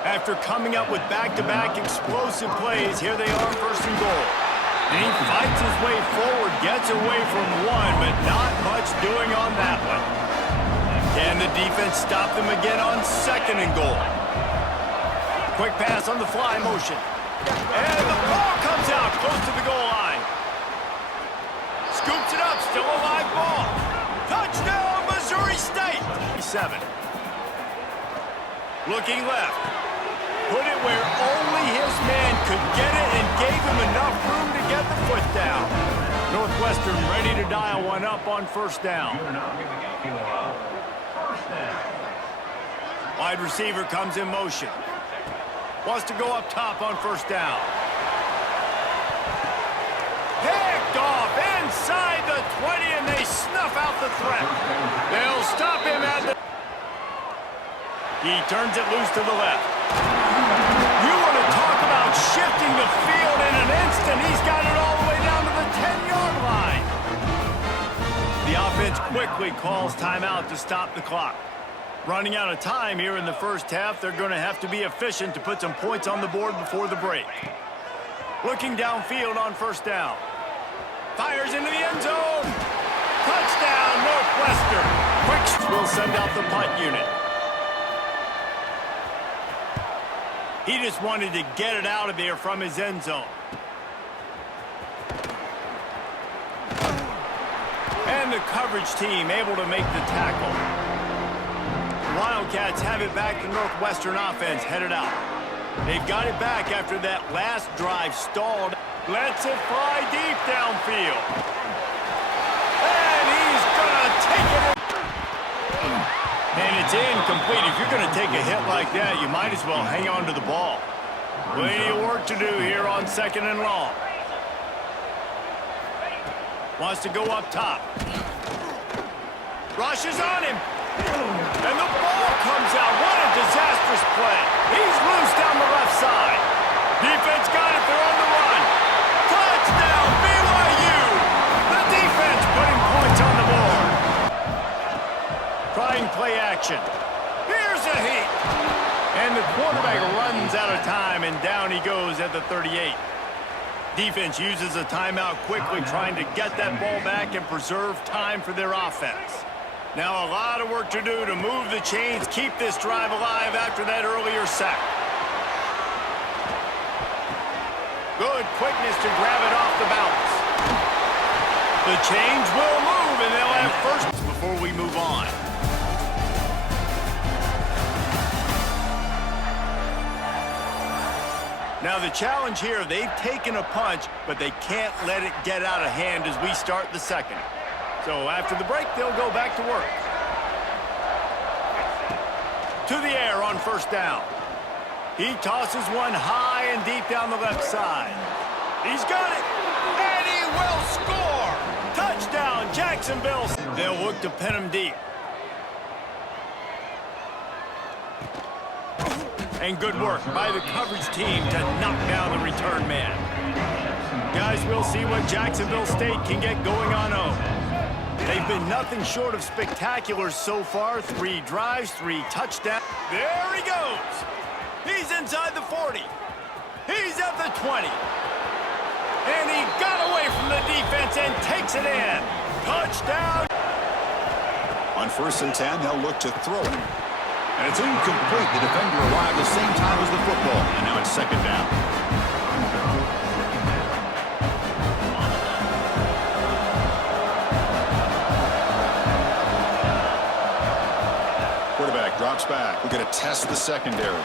After coming up with back-to-back explosive plays, here they are, 1st and goal. And he fights his way forward, gets away from one, but not much doing on that one. Can the defense stop them again on 2nd and goal? Quick pass on the fly motion. And the ball comes out close to the goal line. Scoops it up, still a live ball. Touchdown, Missouri State. 7. Looking left. Put it where only his man could get it and gave him enough room to get the foot down. Northwestern ready to dial one up on first down. Wide receiver comes in motion. Wants to go up top on first down. Picked off inside the 20, and they snuff out the threat. They'll stop him at the... He turns it loose to the left. You want to talk about shifting the field in an instant. He's got it all the way down to the 10-yard line. The offense quickly calls timeout to stop the clock. Running out of time here in the first half, they're going to have to be efficient to put some points on the board before the break. Looking downfield on first down. Fires into the end zone. Touchdown, Northwestern. Quick will send out the punt unit. He just wanted to get it out of there from his end zone. And the coverage team able to make the tackle. The Wildcats have it back. The Northwestern offense headed out. They've got it back after that last drive stalled. Lets it fly deep downfield. And he's going to take it. And it's incomplete. If you're going to take a hit like that, you might as well hang on to the ball. Plenty of work to do here on 2nd and long. Wants to go up top. Rushes on him. And the ball comes out. What a disastrous play. He's loose down the left side. Defense got it. They're on the run. Touchdown, BYU. The defense putting points on the board. Trying play action. Here's a heat. And the quarterback runs out of time, and down he goes at the 38. Defense uses a timeout quickly, trying to get that ball back and preserve time for their offense. Now a lot of work to do to move the chains, keep this drive alive after that earlier sack. Good quickness to grab it off the bounce. The chains will move, and they'll have first before we move on. Now the challenge here, they've taken a punch, but they can't let it get out of hand as we start the second. So after the break, they'll go back to work. To the air on first down. He tosses one high and deep down the left side. He's got it, and he will score! Touchdown, Jacksonville. They'll look to pin him deep. And good work by the coverage team to knock down the return man. Guys, we'll see what Jacksonville State can get going on home. They've been nothing short of spectacular so far. 3 drives, 3 touchdowns. There he goes. He's inside the 40. He's at the 20. And he got away from the defense and takes it in. Touchdown. On 1st and 10, they'll look to throw it. And it's incomplete. The defender arrived at the same time as the football. And now it's 2nd down. Quarterback drops back. We're going to test the secondary.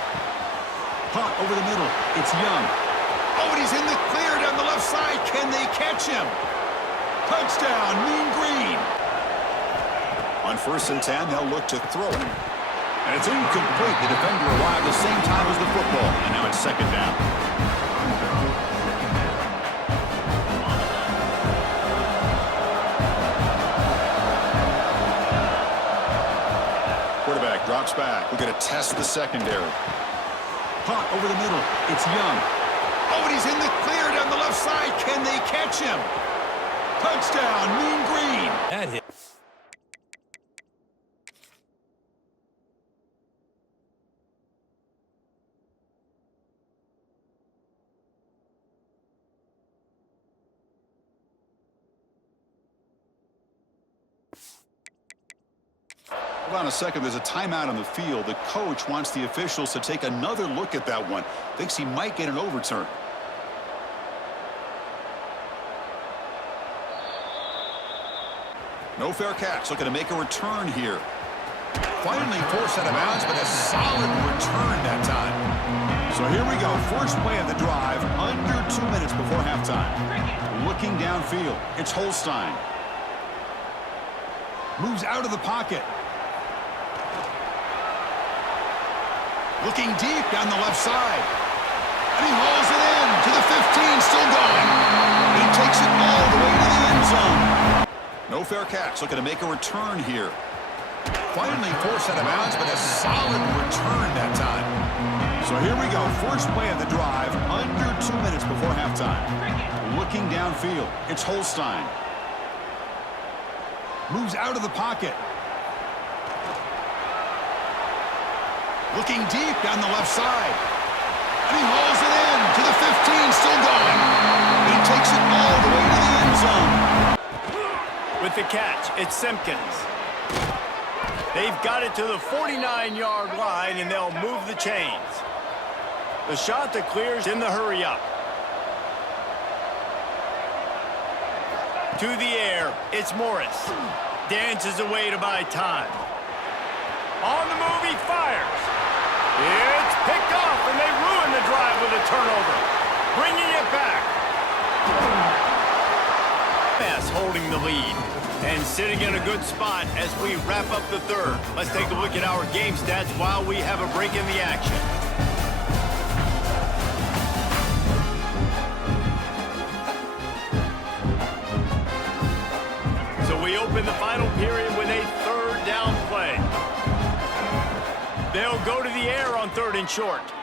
Punt over the middle. It's Young. Oh, and he's in the clear down the left side. Can they catch him? Touchdown, Mean Green. On 1st and 10, they'll look to throw it. And it's incomplete. The defender arrived at the same time as the football. And now it's 2nd down. Quarterback drops back. We're going to test the secondary. Punt over the middle. It's Young. Oh, and he's in the clear down the left side. Can they catch him? Touchdown, Mean Green. That hit. Hold on a second. There's a timeout on the field. The coach wants the officials to take another look at that one. Thinks he might get an overturn. No fair catch. Looking to make a return here. Finally forced out of bounds, but a solid return that time. So here we go. First play of the drive, under 2 minutes before halftime. Looking downfield. It's Holstein. Moves out of the pocket. Looking deep down the left side. And he hauls it in to the 15, still going. He takes it all the way to the end zone. No fair catch. Looking to make a return here. Finally forced out of bounds, but a solid return that time. So here we go. First play of the drive, under 2 minutes before halftime. Looking downfield. It's Holstein. Moves out of the pocket. Looking deep down the left side. And he rolls it in to the 15, still going. He takes it all the way to the end zone. With the catch, it's Simpkins. They've got it to the 49-yard line, and they'll move the chains. The shot that clears in the hurry up. To the air, it's Morris. Dances away to buy time. On the move, he fires. It's picked off, and they ruin the drive with a turnover. Bringing it back. Pass holding the lead. And sitting in a good spot as we wrap up the third. Let's take a look at our game stats while we have a break in the action. So we open the final period with a third down play. They'll go to the air on 3rd and short.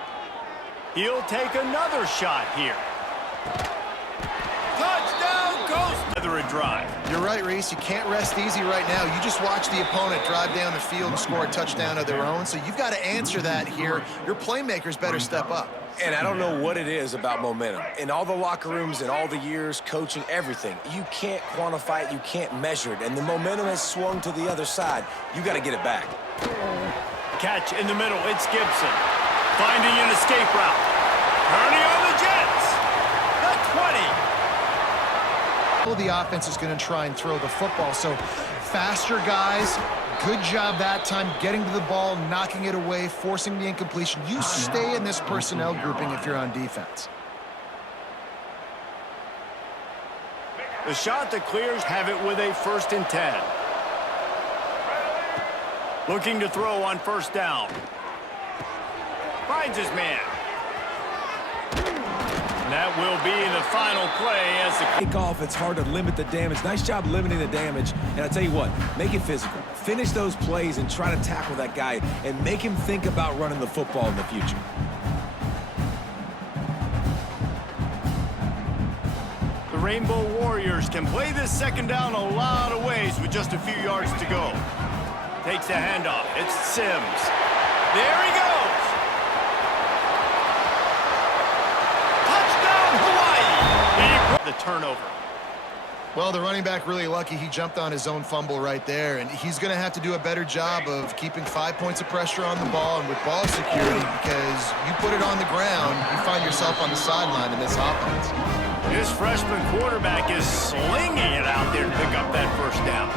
He'll take another shot here. Touchdown, Coast. Another drive. You're right, Reese. You can't rest easy right now. You just watch the opponent drive down the field and score a touchdown of their own. So you've got to answer that here. Your playmakers better step up. And I don't know what it is about momentum. In all the locker rooms, in all the years, coaching, everything, you can't quantify it, you can't measure it. And the momentum has swung to the other side. You got to get it back. Catch in the middle. It's Gibson. Finding an escape route. Turning on the Jets. The 20. The offense is going to try and throw the football. So faster guys, good job that time getting to the ball, knocking it away, forcing the incompletion. You stay in this personnel grouping if you're on defense. The shot that clears have it with a 1st and 10. Looking to throw on 1st down. Finds his man. That will be the final play as the Kickoff, it's hard to limit the damage. Nice job limiting the damage. And I tell you what, make it physical. Finish those plays and try to tackle that guy and make him think about running the football in the future. The Rainbow Warriors can play this 2nd down a lot of ways with just a few yards to go. Takes the handoff. It's Sims. There he goes. The turnover. Well, the running back really lucky. He jumped on his own fumble right there, and he's going to have to do a better job of keeping 5 points of pressure on the ball and with ball security, because you put it on the ground, you find yourself on the sideline in this offense. This freshman quarterback is slinging it out there to pick up that 1st down.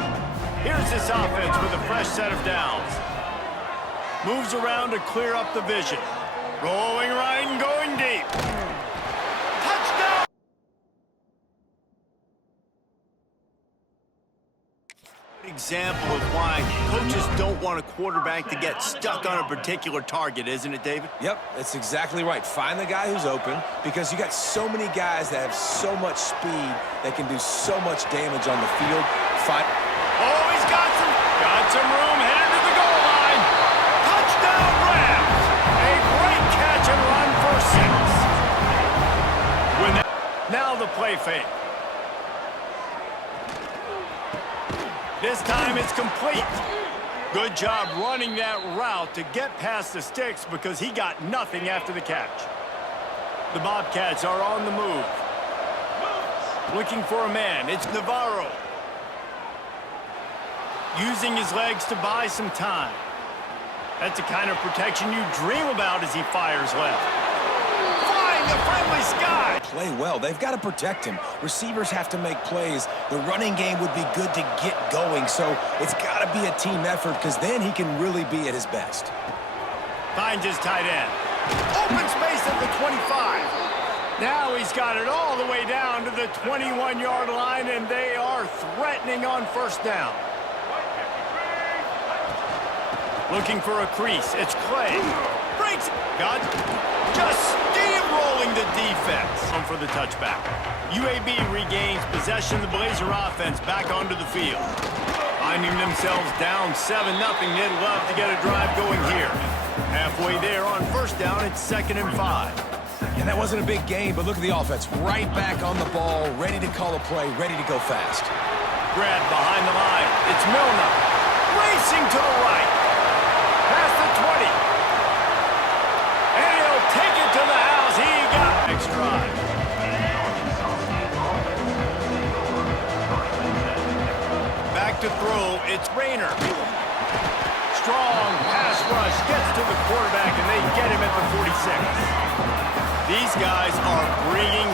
Here's this offense with a fresh set of downs. Moves around to clear up the vision. Rolling right and going deep. Example of why coaches don't want a quarterback to get stuck on a particular target, isn't it, David? Yep, that's exactly right. Find the guy who's open, because you got so many guys that have so much speed that can do so much damage on the field. Oh, he's got some room headed to the goal line. Touchdown, Rams! A great catch and run for 6. Now the play fake. This time it's complete. Good job running that route to get past the sticks because he got nothing after the catch. The Bobcats are on the move. Looking for a man. It's Navarro. Using his legs to buy some time. That's the kind of protection you dream about as he fires left. Flying the friendly sky. Play well. They've got to protect him. Receivers have to make plays. The running game would be good to get going, so it's got to be a team effort, because then he can really be at his best. Finds his tight end. Open space at the 25. Now he's got it all the way down to the 21-yard line, and they are threatening on 1st down. Looking for a crease. It's Clay. Breaks. Got just steamrolling the defense. For the touchback. UAB regains possession of the Blazer offense back onto the field. Finding themselves down 7-0, they'd love to get a drive going here. Halfway there on first down, it's 2nd and 5. And that wasn't a big game, but look at the offense. Right back on the ball, ready to call a play, ready to go fast. Grab behind the line. It's Milner. Racing to the right. Past the 20. And he'll take it to the house. He got next drive. Back to throw. It's Rayner. Strong pass rush. Gets to the quarterback, and they get him at the 46. These guys are bringing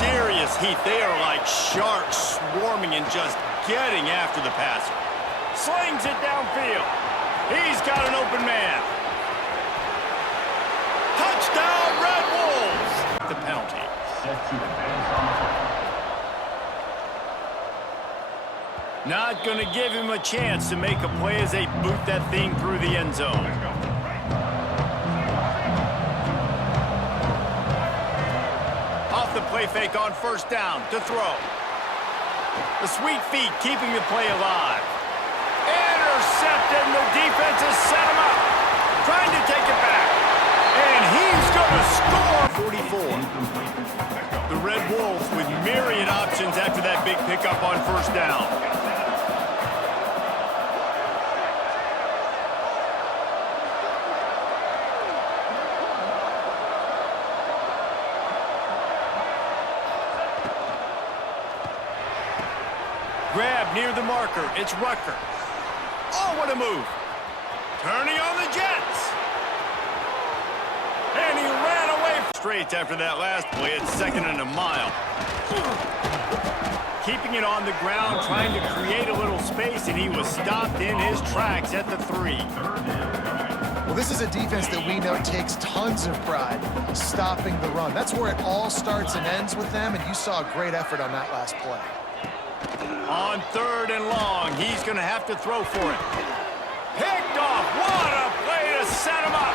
serious heat. They are like sharks swarming and just getting after the passer. Slings it downfield. He's got an open man. Touchdown, Red Wolves. The penalty. Not going to give him a chance to make a play as they boot that thing through the end zone. Off the play fake on first down to throw. The sweet feet keeping the play alive. Intercepted, and the defense has set him up. Trying to take it back. And he's going to score. 44. The Red Wolves with myriad options after that big pickup on first down. Grab near the marker. It's Rucker. Oh, what a move. Turning on the Jets. And he ran away straight after that last play. It's 2nd and a mile. Keeping it on the ground, trying to create a little space, and he was stopped in his tracks at the 3. Well, this is a defense that we know takes tons of pride stopping the run. That's where it all starts and ends with them, and you saw a great effort on that last play. On 3rd and long, he's going to have to throw for it. Picked off. What a play to set him up.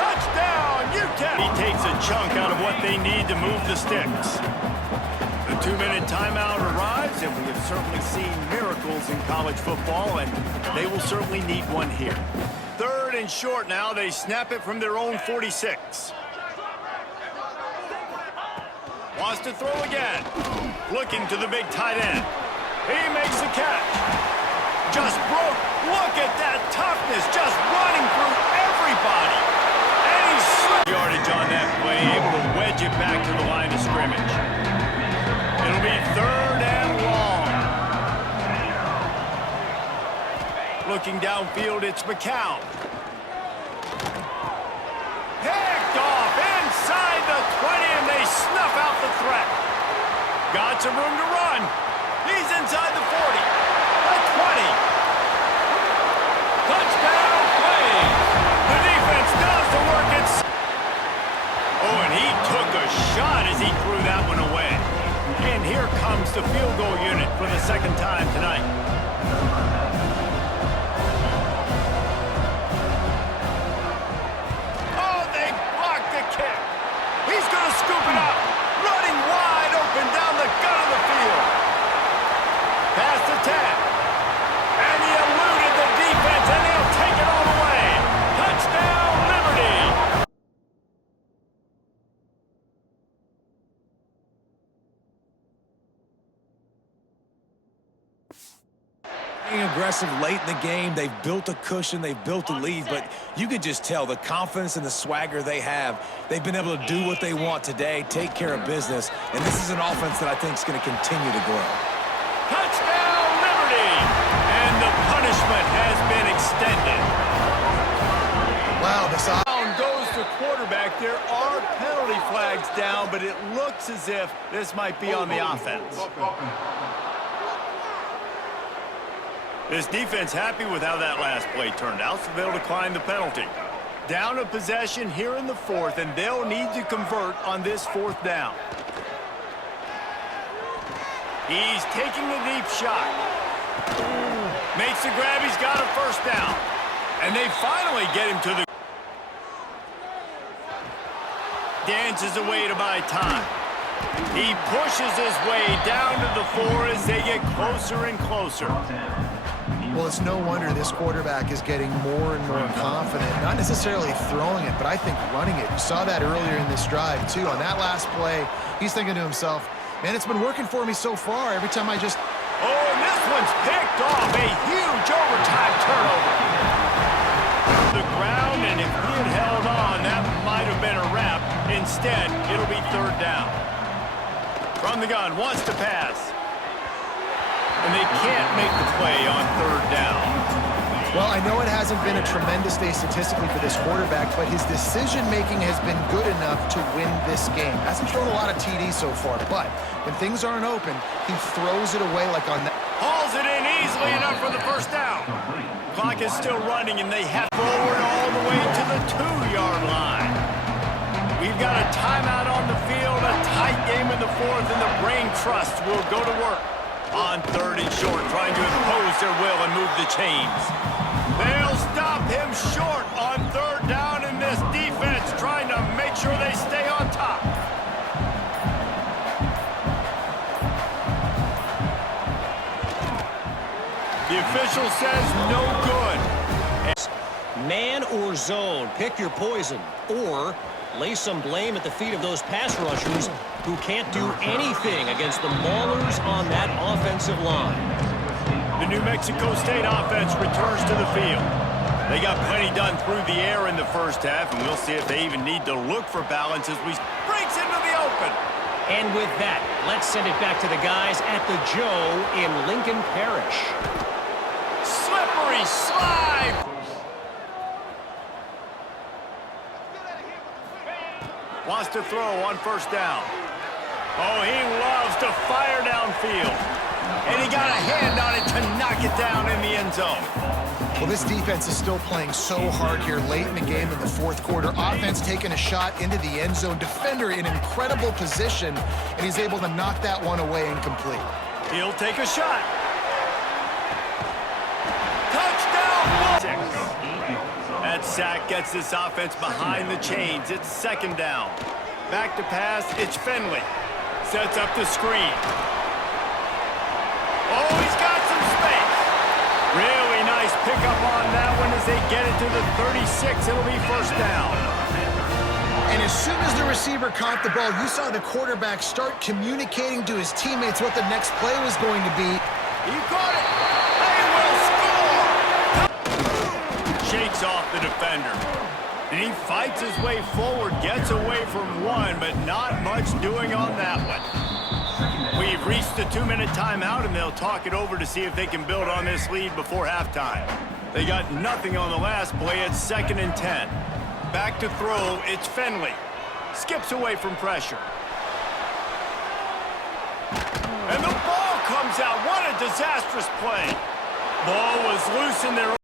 Touchdown, UTEP. He takes a chunk out of what they need to move the sticks. The 2-minute timeout arrives, and we have certainly seen miracles in college football, and they will certainly need one here. 3rd and short now. They snap it from their own 46. Wants to throw again. Looking to the big tight end. He makes the catch. Just broke. Look at that toughness. Just running through everybody. And he's yardage on that play. Able to wedge it back to the line of scrimmage. It'll be 3rd and long. Looking downfield, it's McCown. Picked off inside the 20, and they snuff out the threat. Got some room to run. He's inside the 40. The 20. Touchdown play. The defense does the work. Oh, and he took a shot as he threw that one away. And here comes the field goal unit for the 2nd time tonight. Oh, they blocked the kick. He's going to scoop it up. Running wide open down the gut of the field. Past the 10. And he eluded the defense, and they'll take it all the way. Touchdown, Liberty. Being aggressive late in the game, they've built a cushion, they've built a lead, but you could just tell the confidence and the swagger they have. They've been able to do what they want today, take care of business, and this is an offense that I think is going to continue to grow. Touchdown, Liberty! And the punishment has been extended. Wow, this Down goes to quarterback. There are penalty flags down, but it looks as if this might be on the offense. This defense happy with how that last play turned out, so they'll decline the penalty. Down a possession here in the 4th, and they'll need to convert on this 4th down. He's taking the deep shot. Makes the grab. He's got a first down. And they finally get him to the dances away to buy time. He pushes his way down to the 4 as they get closer and closer. Well, it's no wonder this quarterback is getting more and more confident. Not necessarily throwing it, but I think running it. You saw that earlier in this drive, too. On that last play, he's thinking to himself, man, it's been working for me so far. Every time I just... Oh, and this one's picked off. A huge overtime turnover. The ground, and if he had held on, that might have been a wrap. Instead, it'll be 3rd down. From the gun, wants to pass. And they can't make the play on 3rd down. Well, I know it hasn't been a tremendous day statistically for this quarterback, but his decision-making has been good enough to win this game. Hasn't thrown a lot of TDs so far, but when things aren't open, he throws it away like on that. Hauls it in easily enough for the 1st down. Clock is still running, and they have forward all the way to the 2-yard line. We've got a timeout on the field, a tight game in the 4th, and the Brain Trust will go to work. On 3rd and short, trying to impose their will and move the chains. They'll stop him short on 3rd down, in this defense trying to make sure they stay on top. The official says no good. Man or zone, pick your poison. Or lay some blame at the feet of those pass rushers who can't do anything against the maulers on that offensive line. The New Mexico State offense returns to the field. They got plenty done through the air in the 1st half, and we'll see if they even need to look for balance as we breaks into the open. And with that, let's send it back to the guys at the Joe in Lincoln Parish. Slippery slide. Wants to throw on 1st down. Oh, he loves to fire downfield. And he got a hand on it to knock it down in the end zone. Well, this defense is still playing so hard here late in the game in the 4th quarter. Offense taking a shot into the end zone. Defender in incredible position, and he's able to knock that one away incomplete. He'll take a shot. Touchdown! That sack gets this offense behind the chains. It's 2nd down. Back to pass, it's Finley. Sets up the screen. Oh, he's got some space. Really nice pickup on that one as they get it to the 36. It'll be 1st down. And as soon as the receiver caught the ball, you saw the quarterback start communicating to his teammates what the next play was going to be. He caught it. Shakes off the defender. And he fights his way forward, gets away from one, but not much doing on that one. We've reached the 2-minute timeout, and they'll talk it over to see if they can build on this lead before halftime. They got nothing on the last play. It's 2nd and 10. Back to throw, it's Finley. Skips away from pressure. And the ball comes out. What a disastrous play. Ball was loose in their